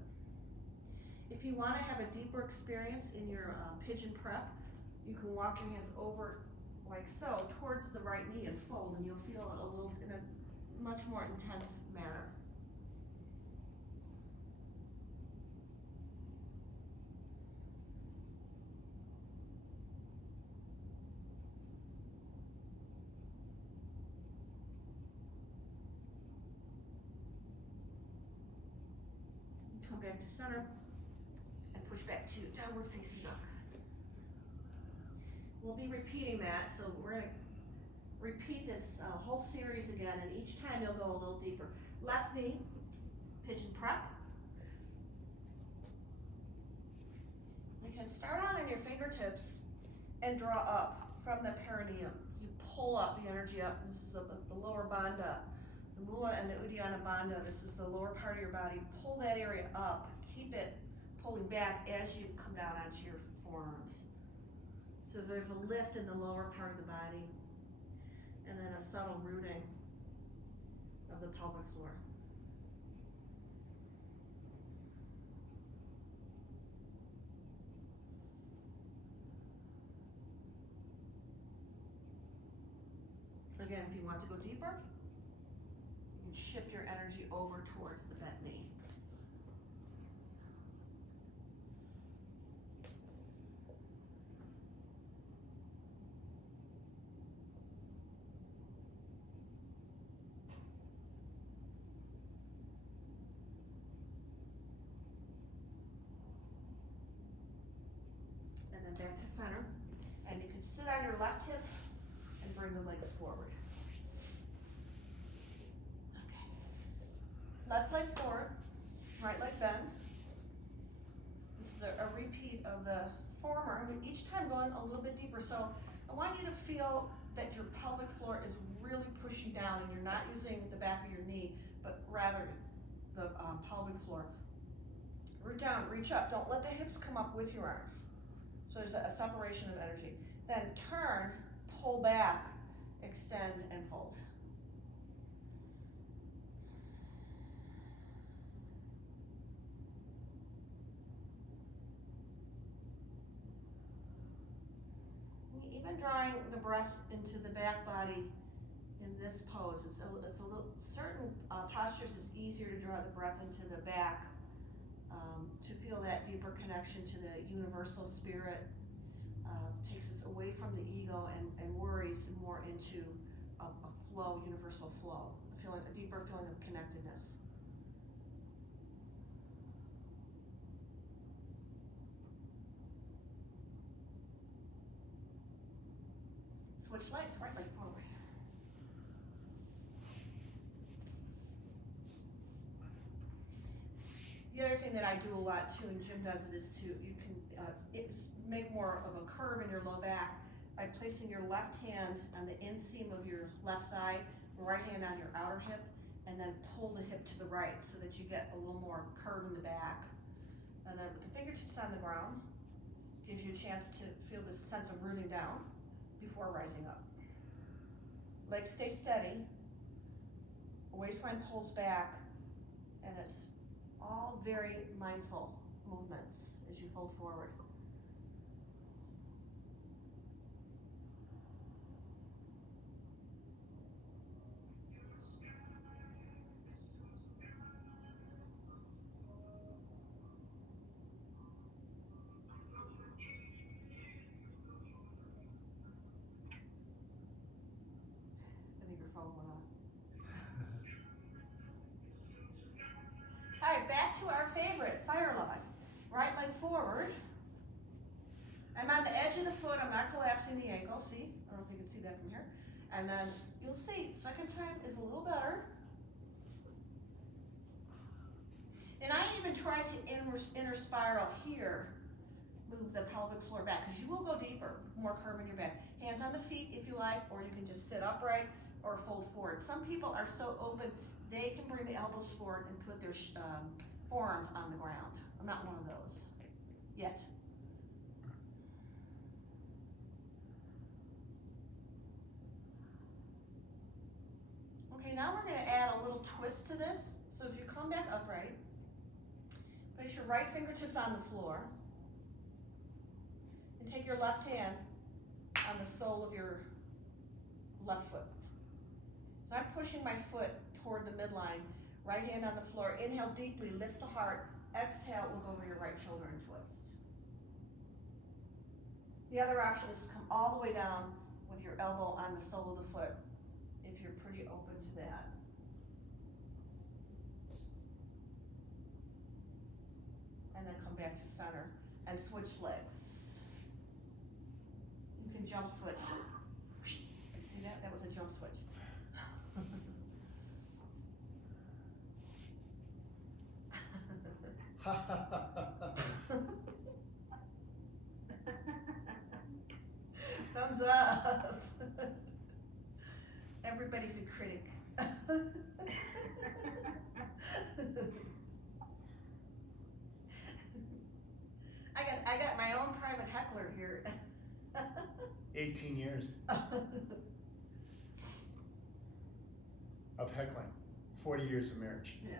If you want to have a deeper experience in your pigeon prep, you can walk your hands over like so towards the right knee and fold, and you'll feel it a little in a much more intense manner. Come back to center and push back to downward facing dog. We'll be repeating that, so we're going to repeat this whole series again, and each time you'll go a little deeper. Left knee, pigeon prep. You can start on your fingertips and draw up from the perineum. You pull up the energy up. This is the lower bandha, the Mula and the Uddiyana bandha. This is the lower part of your body. Pull that area up. Keep it pulling back as you come down onto your forearms. So there's a lift in the lower part of the body, and then a subtle rooting of the pelvic floor. again, if you want to go deeper, you can shift your energy over towards the bent knee. And then back to center. And you can sit on your left hip and bring the legs forward. Okay. Left leg forward, right leg bend. This is a repeat of the former, but each time going a little bit deeper. So I want you to feel that your pelvic floor is really pushing down and you're not using the back of your knee, but rather the pelvic floor. Root down, reach up. Don't let the hips come up with your arms. So there's a separation of energy. Then turn, pull back, extend, and fold. Even drawing the breath into the back body in this pose, it's a little, certain postures it's easier to draw the breath into the back to feel that deeper connection to the universal spirit. Takes us away from the ego and worries and more into a flow, universal flow, a deeper feeling of connectedness. Switch legs, right leg forward. The other thing that I do a lot too, and Jim does it, is you can make more of a curve in your low back by placing your left hand on the inseam of your left thigh, right hand on your outer hip, and then pull the hip to the right so that you get a little more curve in the back. And then with the fingertips on the ground, gives you a chance to feel this sense of rooting down before rising up. Legs stay steady, waistline pulls back, and it's all very mindful movements as you fold forward. I think your phone went off. All right, back to our favorite, Firelove. Right leg forward. I'm on the edge of the foot, I'm not collapsing the ankle, see? I don't know if you can see that from here. And then you'll see, second time is a little better. And I even try to inner spiral here, move the pelvic floor back, because you will go deeper, more curve in your back. Hands on the feet if you like, or you can just sit upright or fold forward. Some people are so open, they can bring the elbows forward and put their forearms on the ground. I'm not one of those yet. Okay, now we're going to add a little twist to this. So if you come back upright, place your right fingertips on the floor, and take your left hand on the sole of your left foot. So I'm pushing my foot toward the midline, right hand on the floor. Inhale deeply, lift the heart. Exhale, look over your right shoulder and twist. The other option is to come all the way down with your elbow on the sole of the foot, if you're pretty open to that. And then come back to center and switch legs. You can jump switch. You see that? That was a jump switch. Thumbs up. Everybody's a critic. I got my own private heckler here. 18 years of heckling, 40 years of marriage. Yeah.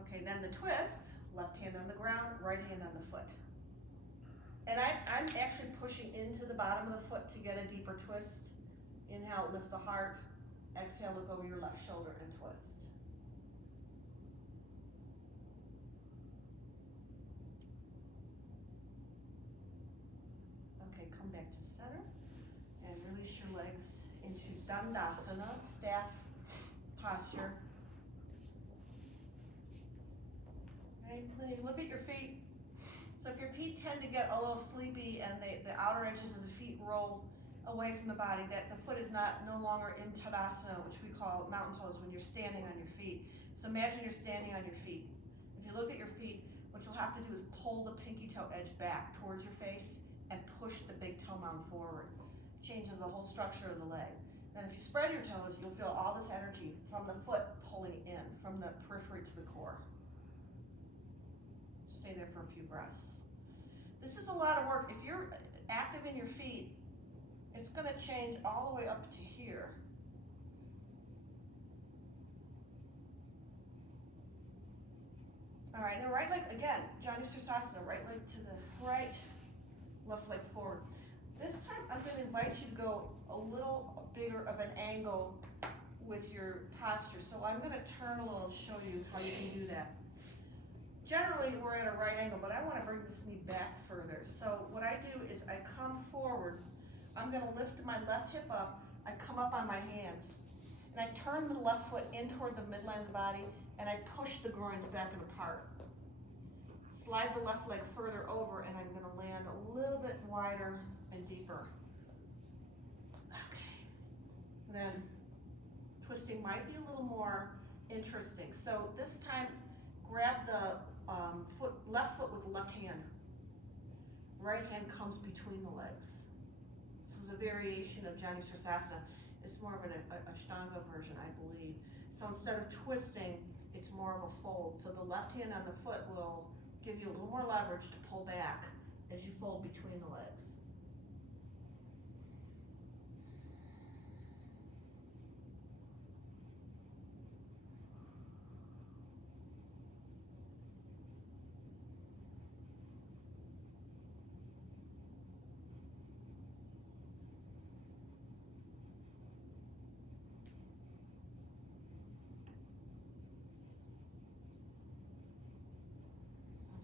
Okay, then the twist, left hand on the ground, right hand on the foot. And I'm actually pushing into the bottom of the foot to get a deeper twist. Inhale, lift the heart. Exhale, look over your left shoulder and twist. Okay, come back to center and release your legs into Dandasana, staff posture. Okay, look at your feet. So if your feet tend to get a little sleepy and the outer edges of the feet roll away from the body, that the foot is no longer in Tadasana, which we call mountain pose when you're standing on your feet. So imagine you're standing on your feet. If you look at your feet, what you'll have to do is pull the pinky toe edge back towards your face and push the big toe mound forward. Changes the whole structure of the leg. Then if you spread your toes, you'll feel all this energy from the foot pulling in, from the periphery to the core. Stay there for a few breaths. This is a lot of work. If you're active in your feet, it's going to change all the way up to here. All right, then right leg, again, Janu Sirsasana, right leg to the right, left leg forward. This time, I'm going to invite you to go a little bigger of an angle with your posture. So I'm going to turn a little and show you how you can do that. Generally, we're at a right angle, but I want to bring this knee back further. So what I do is I come forward. I'm going to lift my left hip up. I come up on my hands. And I turn the left foot in toward the midline of the body, and I push the groins back and apart. Slide the left leg further over, and I'm going to land a little bit wider and deeper. Okay. Then twisting might be a little more interesting. So this time, grab the left foot with the left hand. Right hand comes between the legs. This is a variation of Janu Sirsasana. It's more of an Ashtanga version, I believe. So instead of twisting, it's more of a fold. So the left hand on the foot will give you a little more leverage to pull back as you fold between the legs.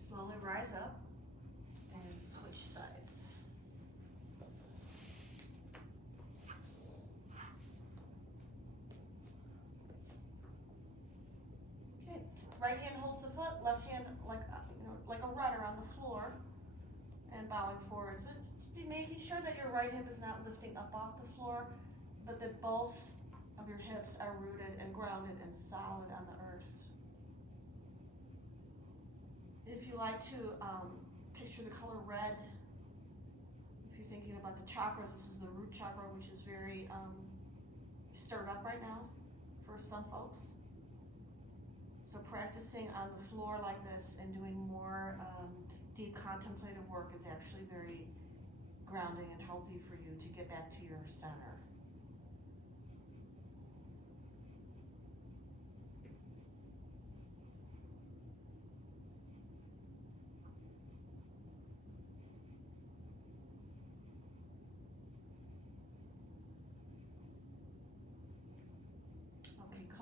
Slowly rise up and switch sides. Okay, right hand holds the foot, left hand like a rudder on the floor, and bowing forwards. And just be making sure that your right hip is not lifting up off the floor, but that both of your hips are rooted and grounded and solid on the earth. If you like to picture the color red, if you're thinking about the chakras, this is the root chakra, which is very stirred up right now for some folks. So practicing on the floor like this and doing more deep contemplative work is actually very grounding and healthy for you to get back to your center.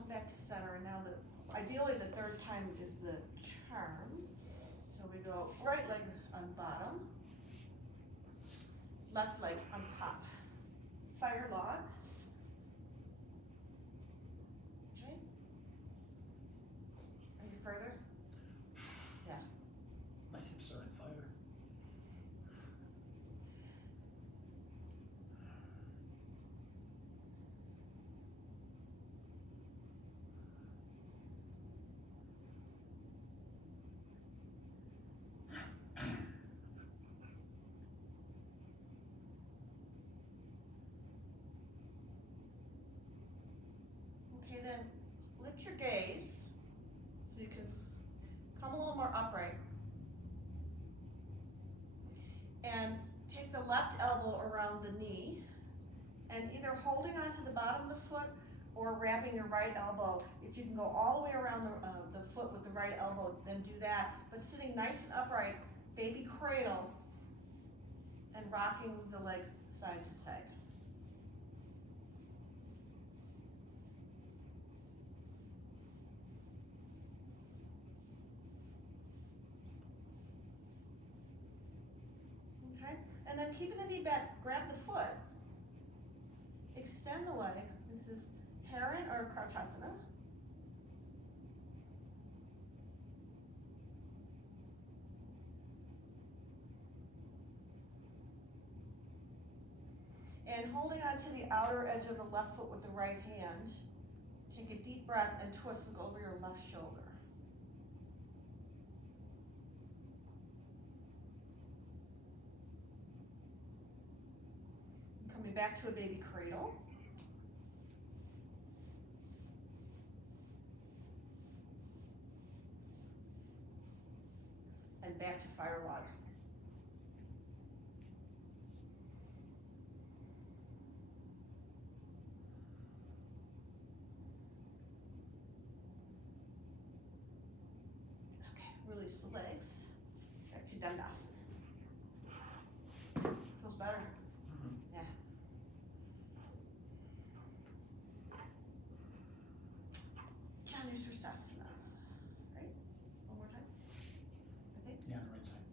Back to center, and now ideally the third time is the charm. So we go right leg on bottom, left leg on top. Fire log. Okay. Any further? Yeah. My hips are on fire. Okay, then lift your gaze so you can come a little more upright. And take the left elbow around the knee and either holding onto the bottom of the foot or wrapping your right elbow. If you can go all the way around the foot with the right elbow, then do that. But sitting nice and upright, baby cradle, and rocking the leg side to side. Okay, and then keeping the knee back, grab the foot, extend the leg. This is Heron or Crouchasana. And holding on to the outer edge of the left foot with the right hand, take a deep breath and twist, look over your left shoulder. Coming back to a baby cradle. And back to fire log. Release the legs, back to Dandasana. Feels better? Yeah. Janushirasana. Right? One more time. I think. Yeah, the right side.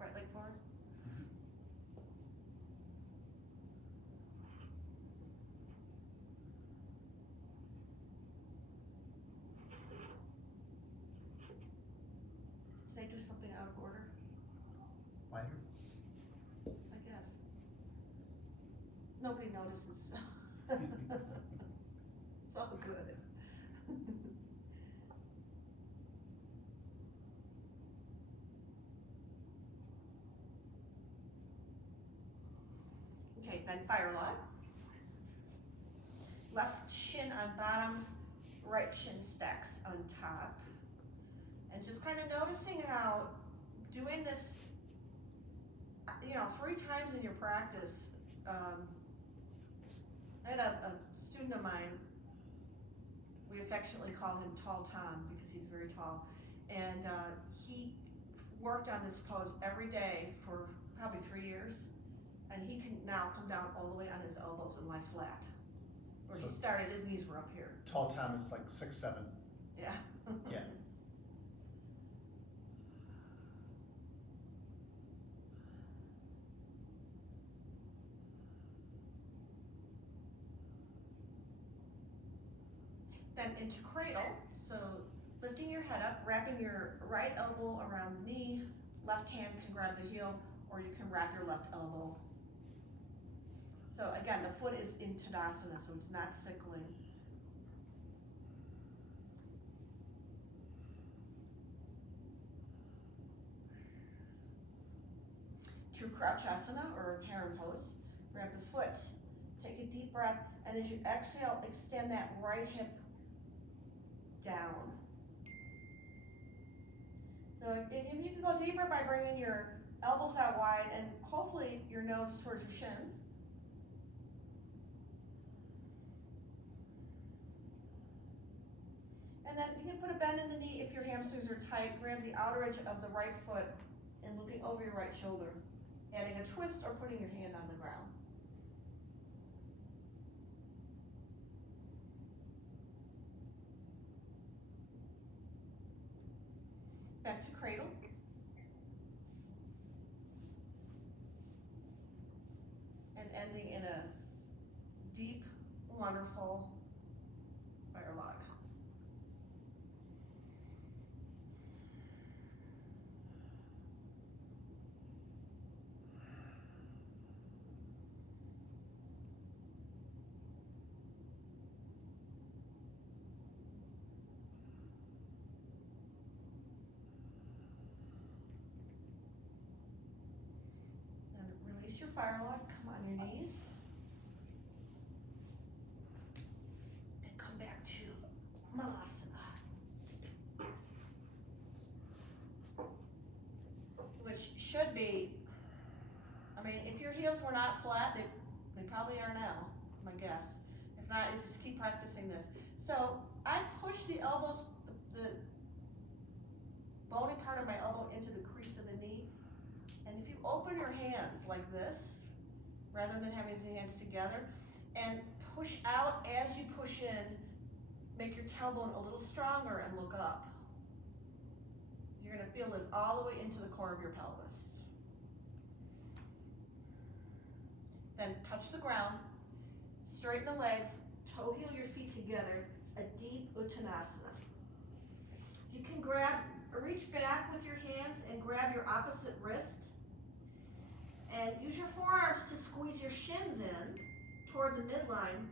Right leg forward. Did I do something out of order? Why? I guess. Nobody notices. It's all good. Okay, then fire log. Left shin on bottom, right shin stacks on top. And just kind of noticing how doing this, 3 times in your practice. I had a student of mine, we affectionately call him Tall Tom because he's very tall. And he worked on this pose every day for probably 3 years. And he can now come down all the way on his elbows and lie flat. Where he started, his knees were up here. Tall Tom is like 6'7". Yeah. Yeah. Then into cradle, so lifting your head up, wrapping your right elbow around the knee, left hand can grab the heel, or you can wrap your left elbow. So again, the foot is in Tadasana, so it's not sickling. To Crouchasana or Heron pose, grab the foot, take a deep breath, and as you exhale, extend that right hip down. So you can go deeper by bringing your elbows out wide and hopefully your nose towards your shin. And then you can put a bend in the knee if your hamstrings are tight. Grab the outer edge of the right foot and looking over your right shoulder. Adding a twist or putting your hand on the ground. Back to cradle. And ending in a deep, wonderful fire log. Release your fire log, come on your knees. And come back to Malasana. Which should be, if your heels were not flat, they probably are now, my guess. If not, you just keep practicing this. So I push the elbows, the bony part of my elbow into the crease of the knee, And if you open your hands like this, rather than having the hands together, and push out as you push in, make your tailbone a little stronger and look up. You're gonna feel this all the way into the core of your pelvis. Then touch the ground, straighten the legs, toe heel your feet together, a deep Uttanasana. You can reach back with your hands and grab your opposite wrist and use your forearms to squeeze your shins in toward the midline.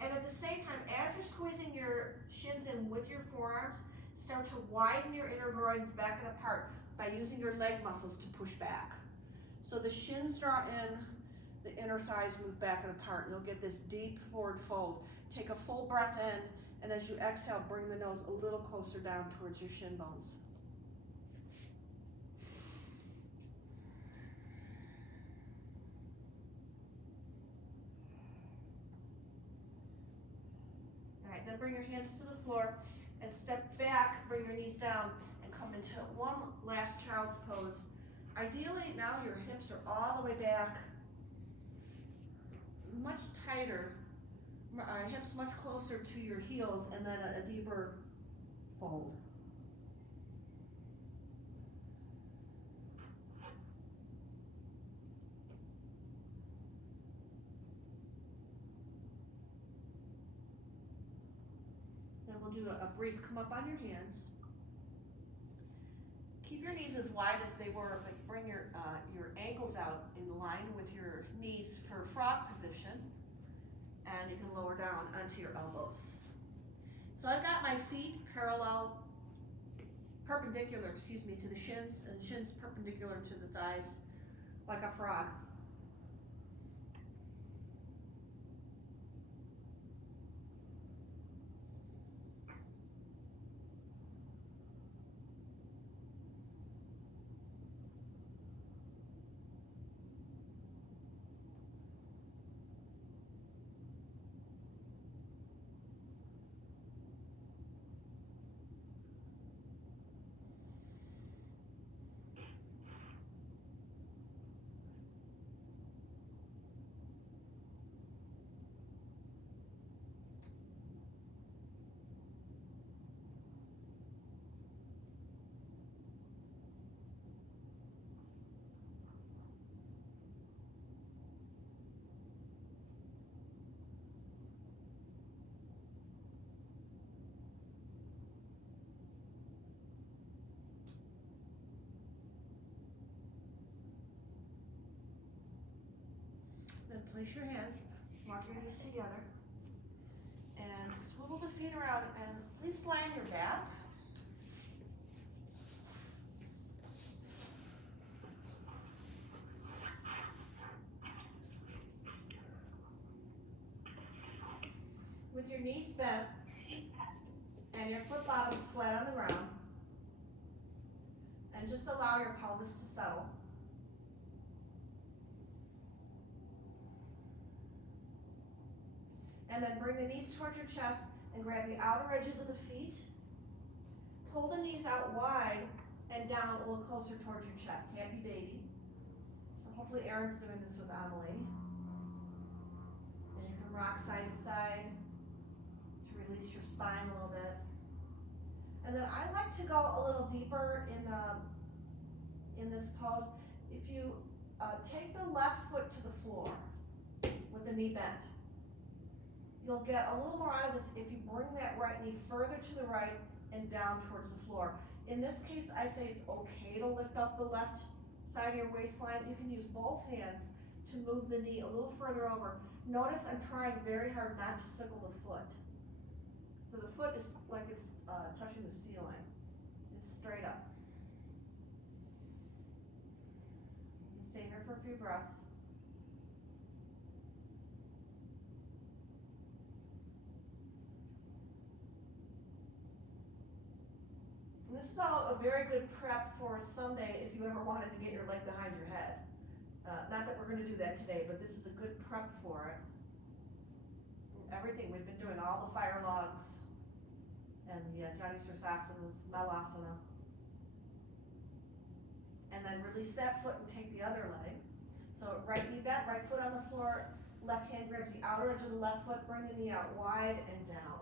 And at the same time, as you're squeezing your shins in with your forearms, start to widen your inner groins back and apart by using your leg muscles to push back. So the shins draw in, the inner thighs move back and apart, and you'll get this deep forward fold. Take a full breath in, and as you exhale, bring the nose a little closer down towards your shin bones. All right, then bring your hands to the floor and step back, bring your knees down, and come into one last child's pose. Ideally, now your hips are all the way back, much tighter, hips much closer to your heels, and then a deeper fold. Then we'll do a brief come up on your hands. Keep your knees as wide as they were, but bring your ankles out in line with your knees for frog position, and you can lower down onto your elbows. So I've got my feet perpendicular to the shins, and shins perpendicular to the thighs, like a frog. Then place your hands, walk your knees together, and swivel the feet around, and please lie on your back. With your knees bent and your foot bottoms flat on the ground, and just allow your pelvis to settle. And then bring the knees towards your chest and grab the outer edges of the feet. Pull the knees out wide and down a little closer towards your chest. Happy baby. So hopefully Erin's doing this with Amelie. And you can rock side to side to release your spine a little bit. And then I like to go a little deeper in this pose. If you take the left foot to the floor with the knee bent, you'll get a little more out of this if you bring that right knee further to the right and down towards the floor. In this case, I say it's okay to lift up the left side of your waistline. You can use both hands to move the knee a little further over. Notice I'm trying very hard not to sickle the foot. So the foot is like it's touching the ceiling. It's straight up. You can stay here for a few breaths. This is all a very good prep for Sunday if you ever wanted to get your leg behind your head. Not that we're going to do that today, but this is a good prep for it. Everything we've been doing, all the fire logs and the Janu Sirsasana, Smelasana. And then release that foot and take the other leg. So right knee bent, right foot on the floor, left hand grabs the outer edge of the left foot, bring the knee out wide and down.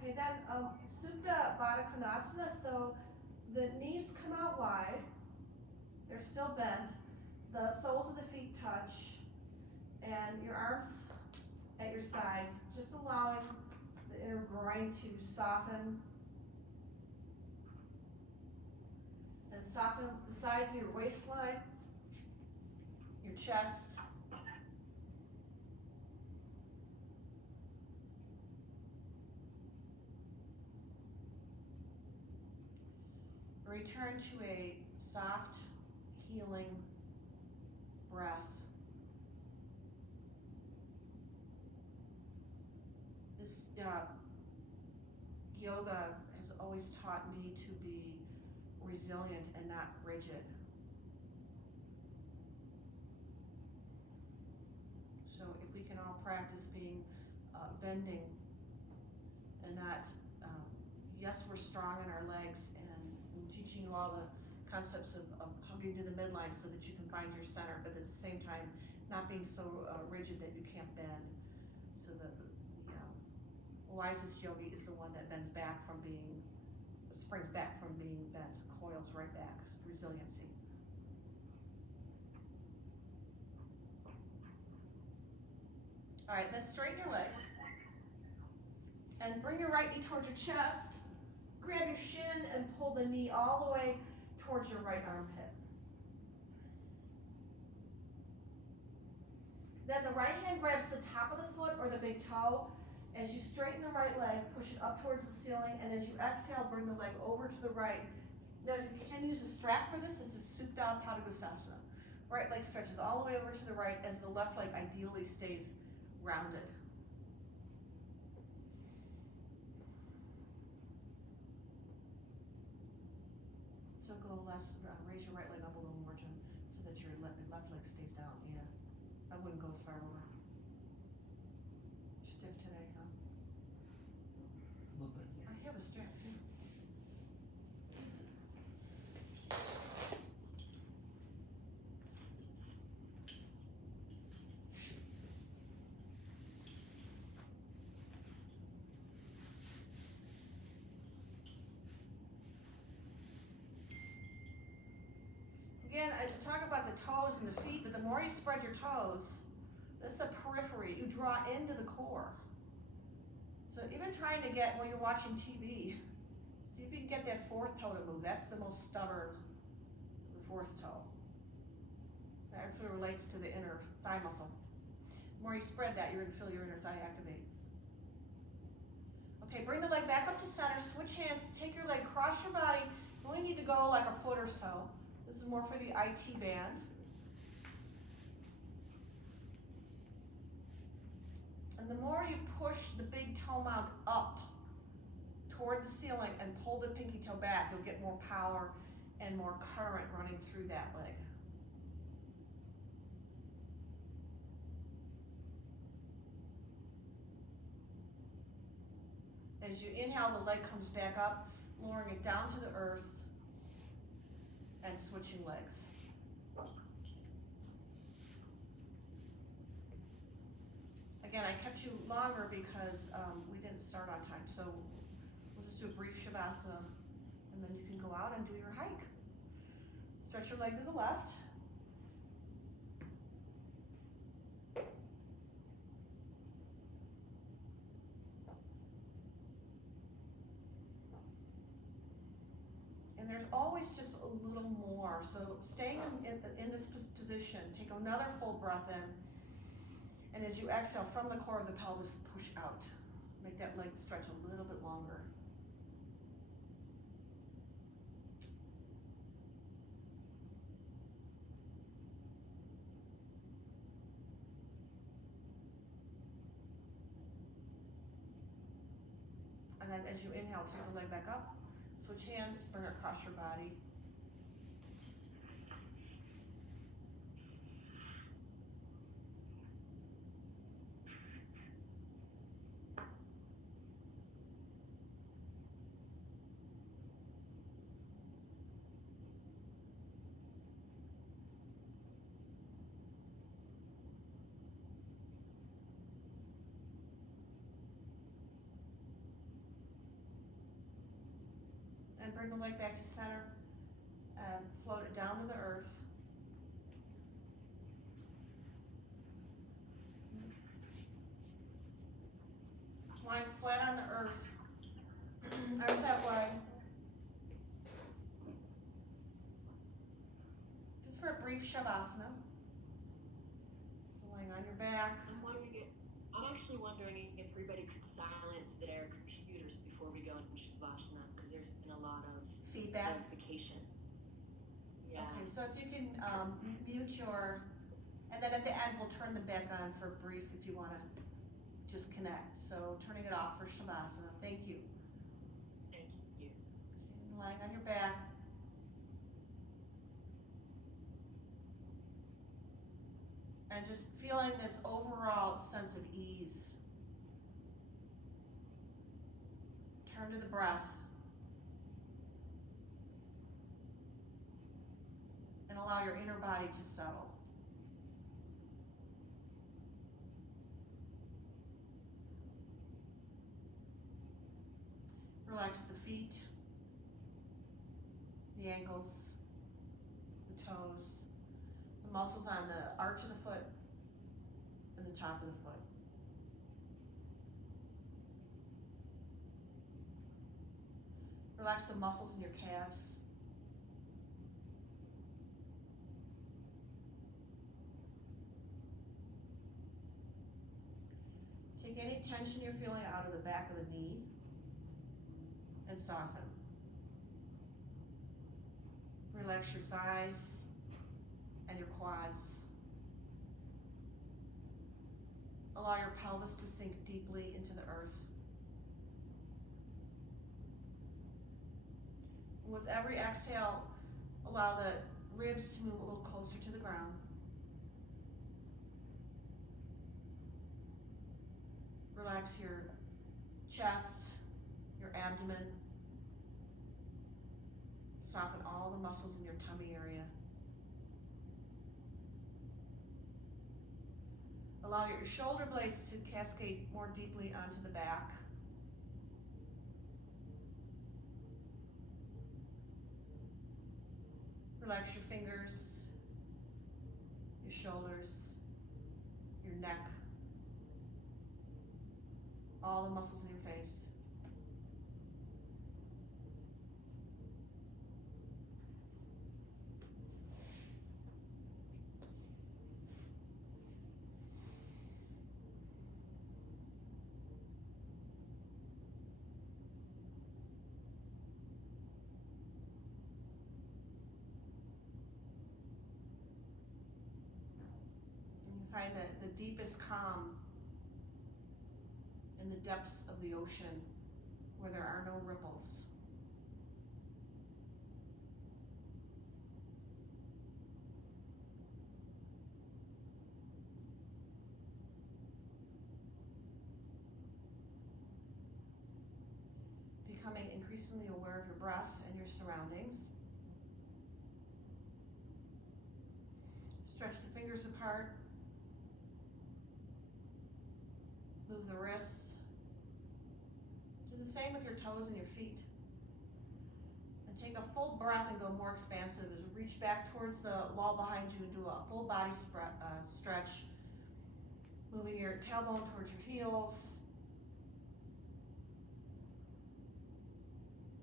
Okay, then Supta Baddha Konasana, so the knees come out wide, they're still bent, the soles of the feet touch, and your arms at your sides, just allowing the inner groin to soften. And soften the sides of your waistline, your chest. Return to a soft, healing breath. This yoga has always taught me to be resilient and not rigid. So if we can all practice being bending and not, yes, we're strong in our legs, and I'm teaching you all the concepts of hugging to the midline so that you can find your center, but at the same time, not being so rigid that you can't bend. So the wisest yogi is the one that bends back from being, springs back from being bent, coils right back, resiliency. All right, then straighten your legs. And bring your right knee towards your chest. Grab your shin and pull the knee all the way towards your right armpit. Then the right hand grabs the top of the foot or the big toe. As you straighten the right leg, push it up towards the ceiling, and as you exhale, bring the leg over to the right. Now you can use a strap for this. This is Supta Padangusthasana. Right leg stretches all the way over to the right as the left leg ideally stays rounded. So go less, raise your right leg up a little more, Jim, so that your left leg stays down. Yeah, I wouldn't go as far over. Stiff today, huh? A little bit. I have a strap too. Again, I talk about the toes and the feet, but the more you spread your toes, this is a periphery. You draw into the core. So even trying to get, when you're watching TV, see if you can get that fourth toe to move. That's the most stubborn, the fourth toe. That actually relates to the inner thigh muscle. The more you spread that, you're going to feel your inner thigh activate. Okay, bring the leg back up to center, switch hands, take your leg, cross your body. You only need to go like a foot or so. This is more for the IT band. And the more you push the big toe mount up toward the ceiling and pull the pinky toe back, you'll get more power and more current running through that leg. As you inhale, the leg comes back up, lowering it down to the earth and switching legs. Again, I kept you longer because we didn't start on time, so we'll just do a brief Shavasana, and then you can go out and do your hike. Stretch your leg to the left. And there's always just a little more, so staying in this position, take another full breath in. And as you exhale from the core of the pelvis, push out. Make that leg stretch a little bit longer. And then as you inhale, take the leg back up. Switch hands, bring it across your body. And bring the leg back to center and float it down to the earth. Lying flat on the earth, arms out wide. Just for a brief Shavasana. So lying on your back. I'm actually wondering if everybody could silence their computers before we go into Shavasana, because there's been a lot of Feedback. notification. Yeah. Okay, so if you can mute your, and then at the end we'll turn them back on for brief if you want to just connect. So turning it off for Shavasana. Thank you. Thank you. And lying on your back. And just feeling this overall sense of ease. Turn to the breath. And allow your inner body to settle. Relax the feet, the ankles, the toes, the muscles on the arch of the foot and the top of the foot. Relax the muscles in your calves. Take any tension you're feeling out of the back of the knee and soften. Relax your thighs and your quads. Allow your pelvis to sink deeply into the earth. With every exhale, allow the ribs to move a little closer to the ground. Relax your chest, your abdomen. Soften all the muscles in your tummy area. Allow your shoulder blades to cascade more deeply onto the back. Relax your fingers, your shoulders, your neck, all the muscles in your face. Find the deepest calm in the depths of the ocean where there are no ripples. Becoming increasingly aware of your breath and your surroundings. Stretch the fingers apart. Move the wrists. Do the same with your toes and your feet. And take a full breath and go more expansive as you reach back towards the wall behind you and do a full body stretch. Moving your tailbone towards your heels.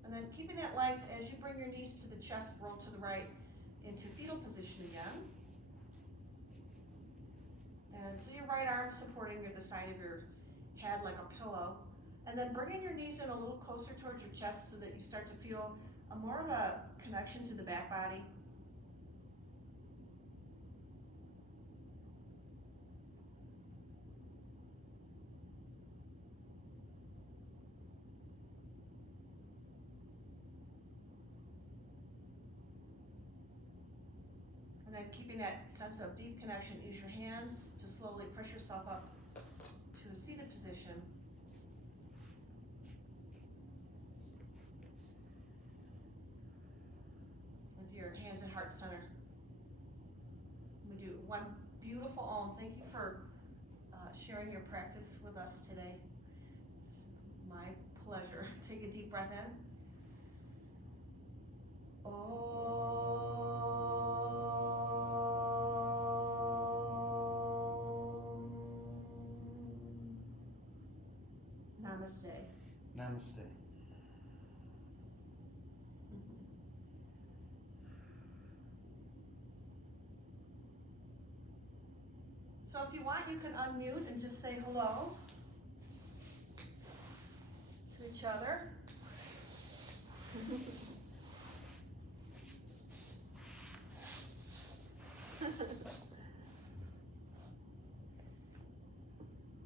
And then keeping that length as you bring your knees to the chest, roll to the right into fetal position again. And so your right arm supporting the side of your head like a pillow. And then bringing your knees in a little closer towards your chest so that you start to feel more of a connection to the back body. then keeping that sense of deep connection, use your hands to slowly push yourself up to a seated position. With your hands at heart center. We do one beautiful Om. Thank you for sharing your practice with us today. It's my pleasure. Take a deep breath in. Namaste. Namaste. So if you want, you can unmute and just say hello to each other.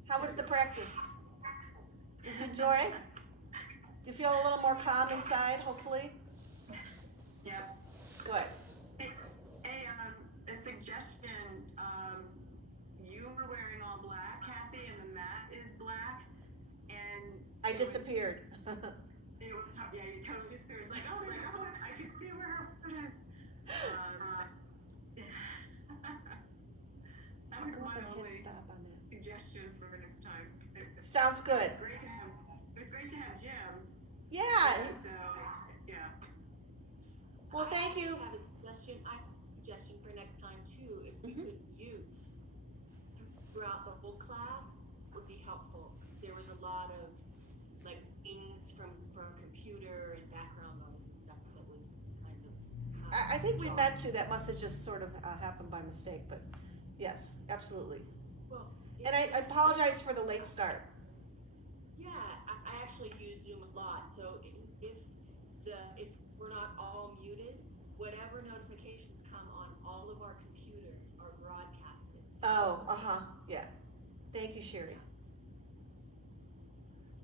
How was the practice? Did you enjoy it? Do you feel a little more calm inside, hopefully? Yep. Good. Hey, a suggestion. You were wearing all black, Kathy, and the mat is black, and I disappeared. It was yeah, you totally disappeared. It's like, oh my God, I can see where her foot is. That was my only Stop on that. suggestion for next time. Sounds good. It was great to have Jim. Yeah. So yeah. Well, thank you. I have a suggestion. I have a suggestion for next time too. If we could mute throughout the whole class, would be helpful. Because there was a lot of like things from computer and background noise and stuff that was kind of. I think we jarring. meant to. That must have just sort of happened by mistake, but yes, absolutely. Well, And I apologize for the late start. Yeah, I actually use Zoom a lot. So if we're not all muted, whatever notifications come on all of our computers are broadcasted. Oh, yeah. Thank you, Sherry.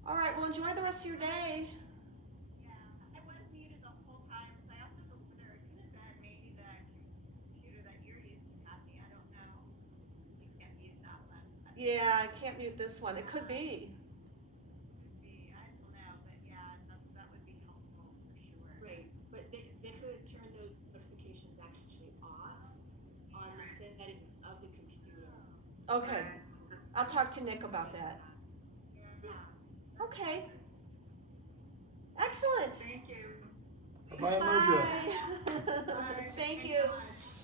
All right, well, enjoy the rest of your day. Yeah, I was muted the whole time, so I also wonder, it could have been maybe the computer that you're using, Kathy. I don't know, because you can't mute that one. But Yeah, I can't mute this one. It could be. could be, I don't know, but yeah, that would be helpful for sure. Right, but they could turn those notifications actually off on the settings of the computer. Okay, I'll talk to Nick about that. Yeah. Okay. Excellent. Thank you. Bye, Margaret. Bye. Thank Thanks you. so much.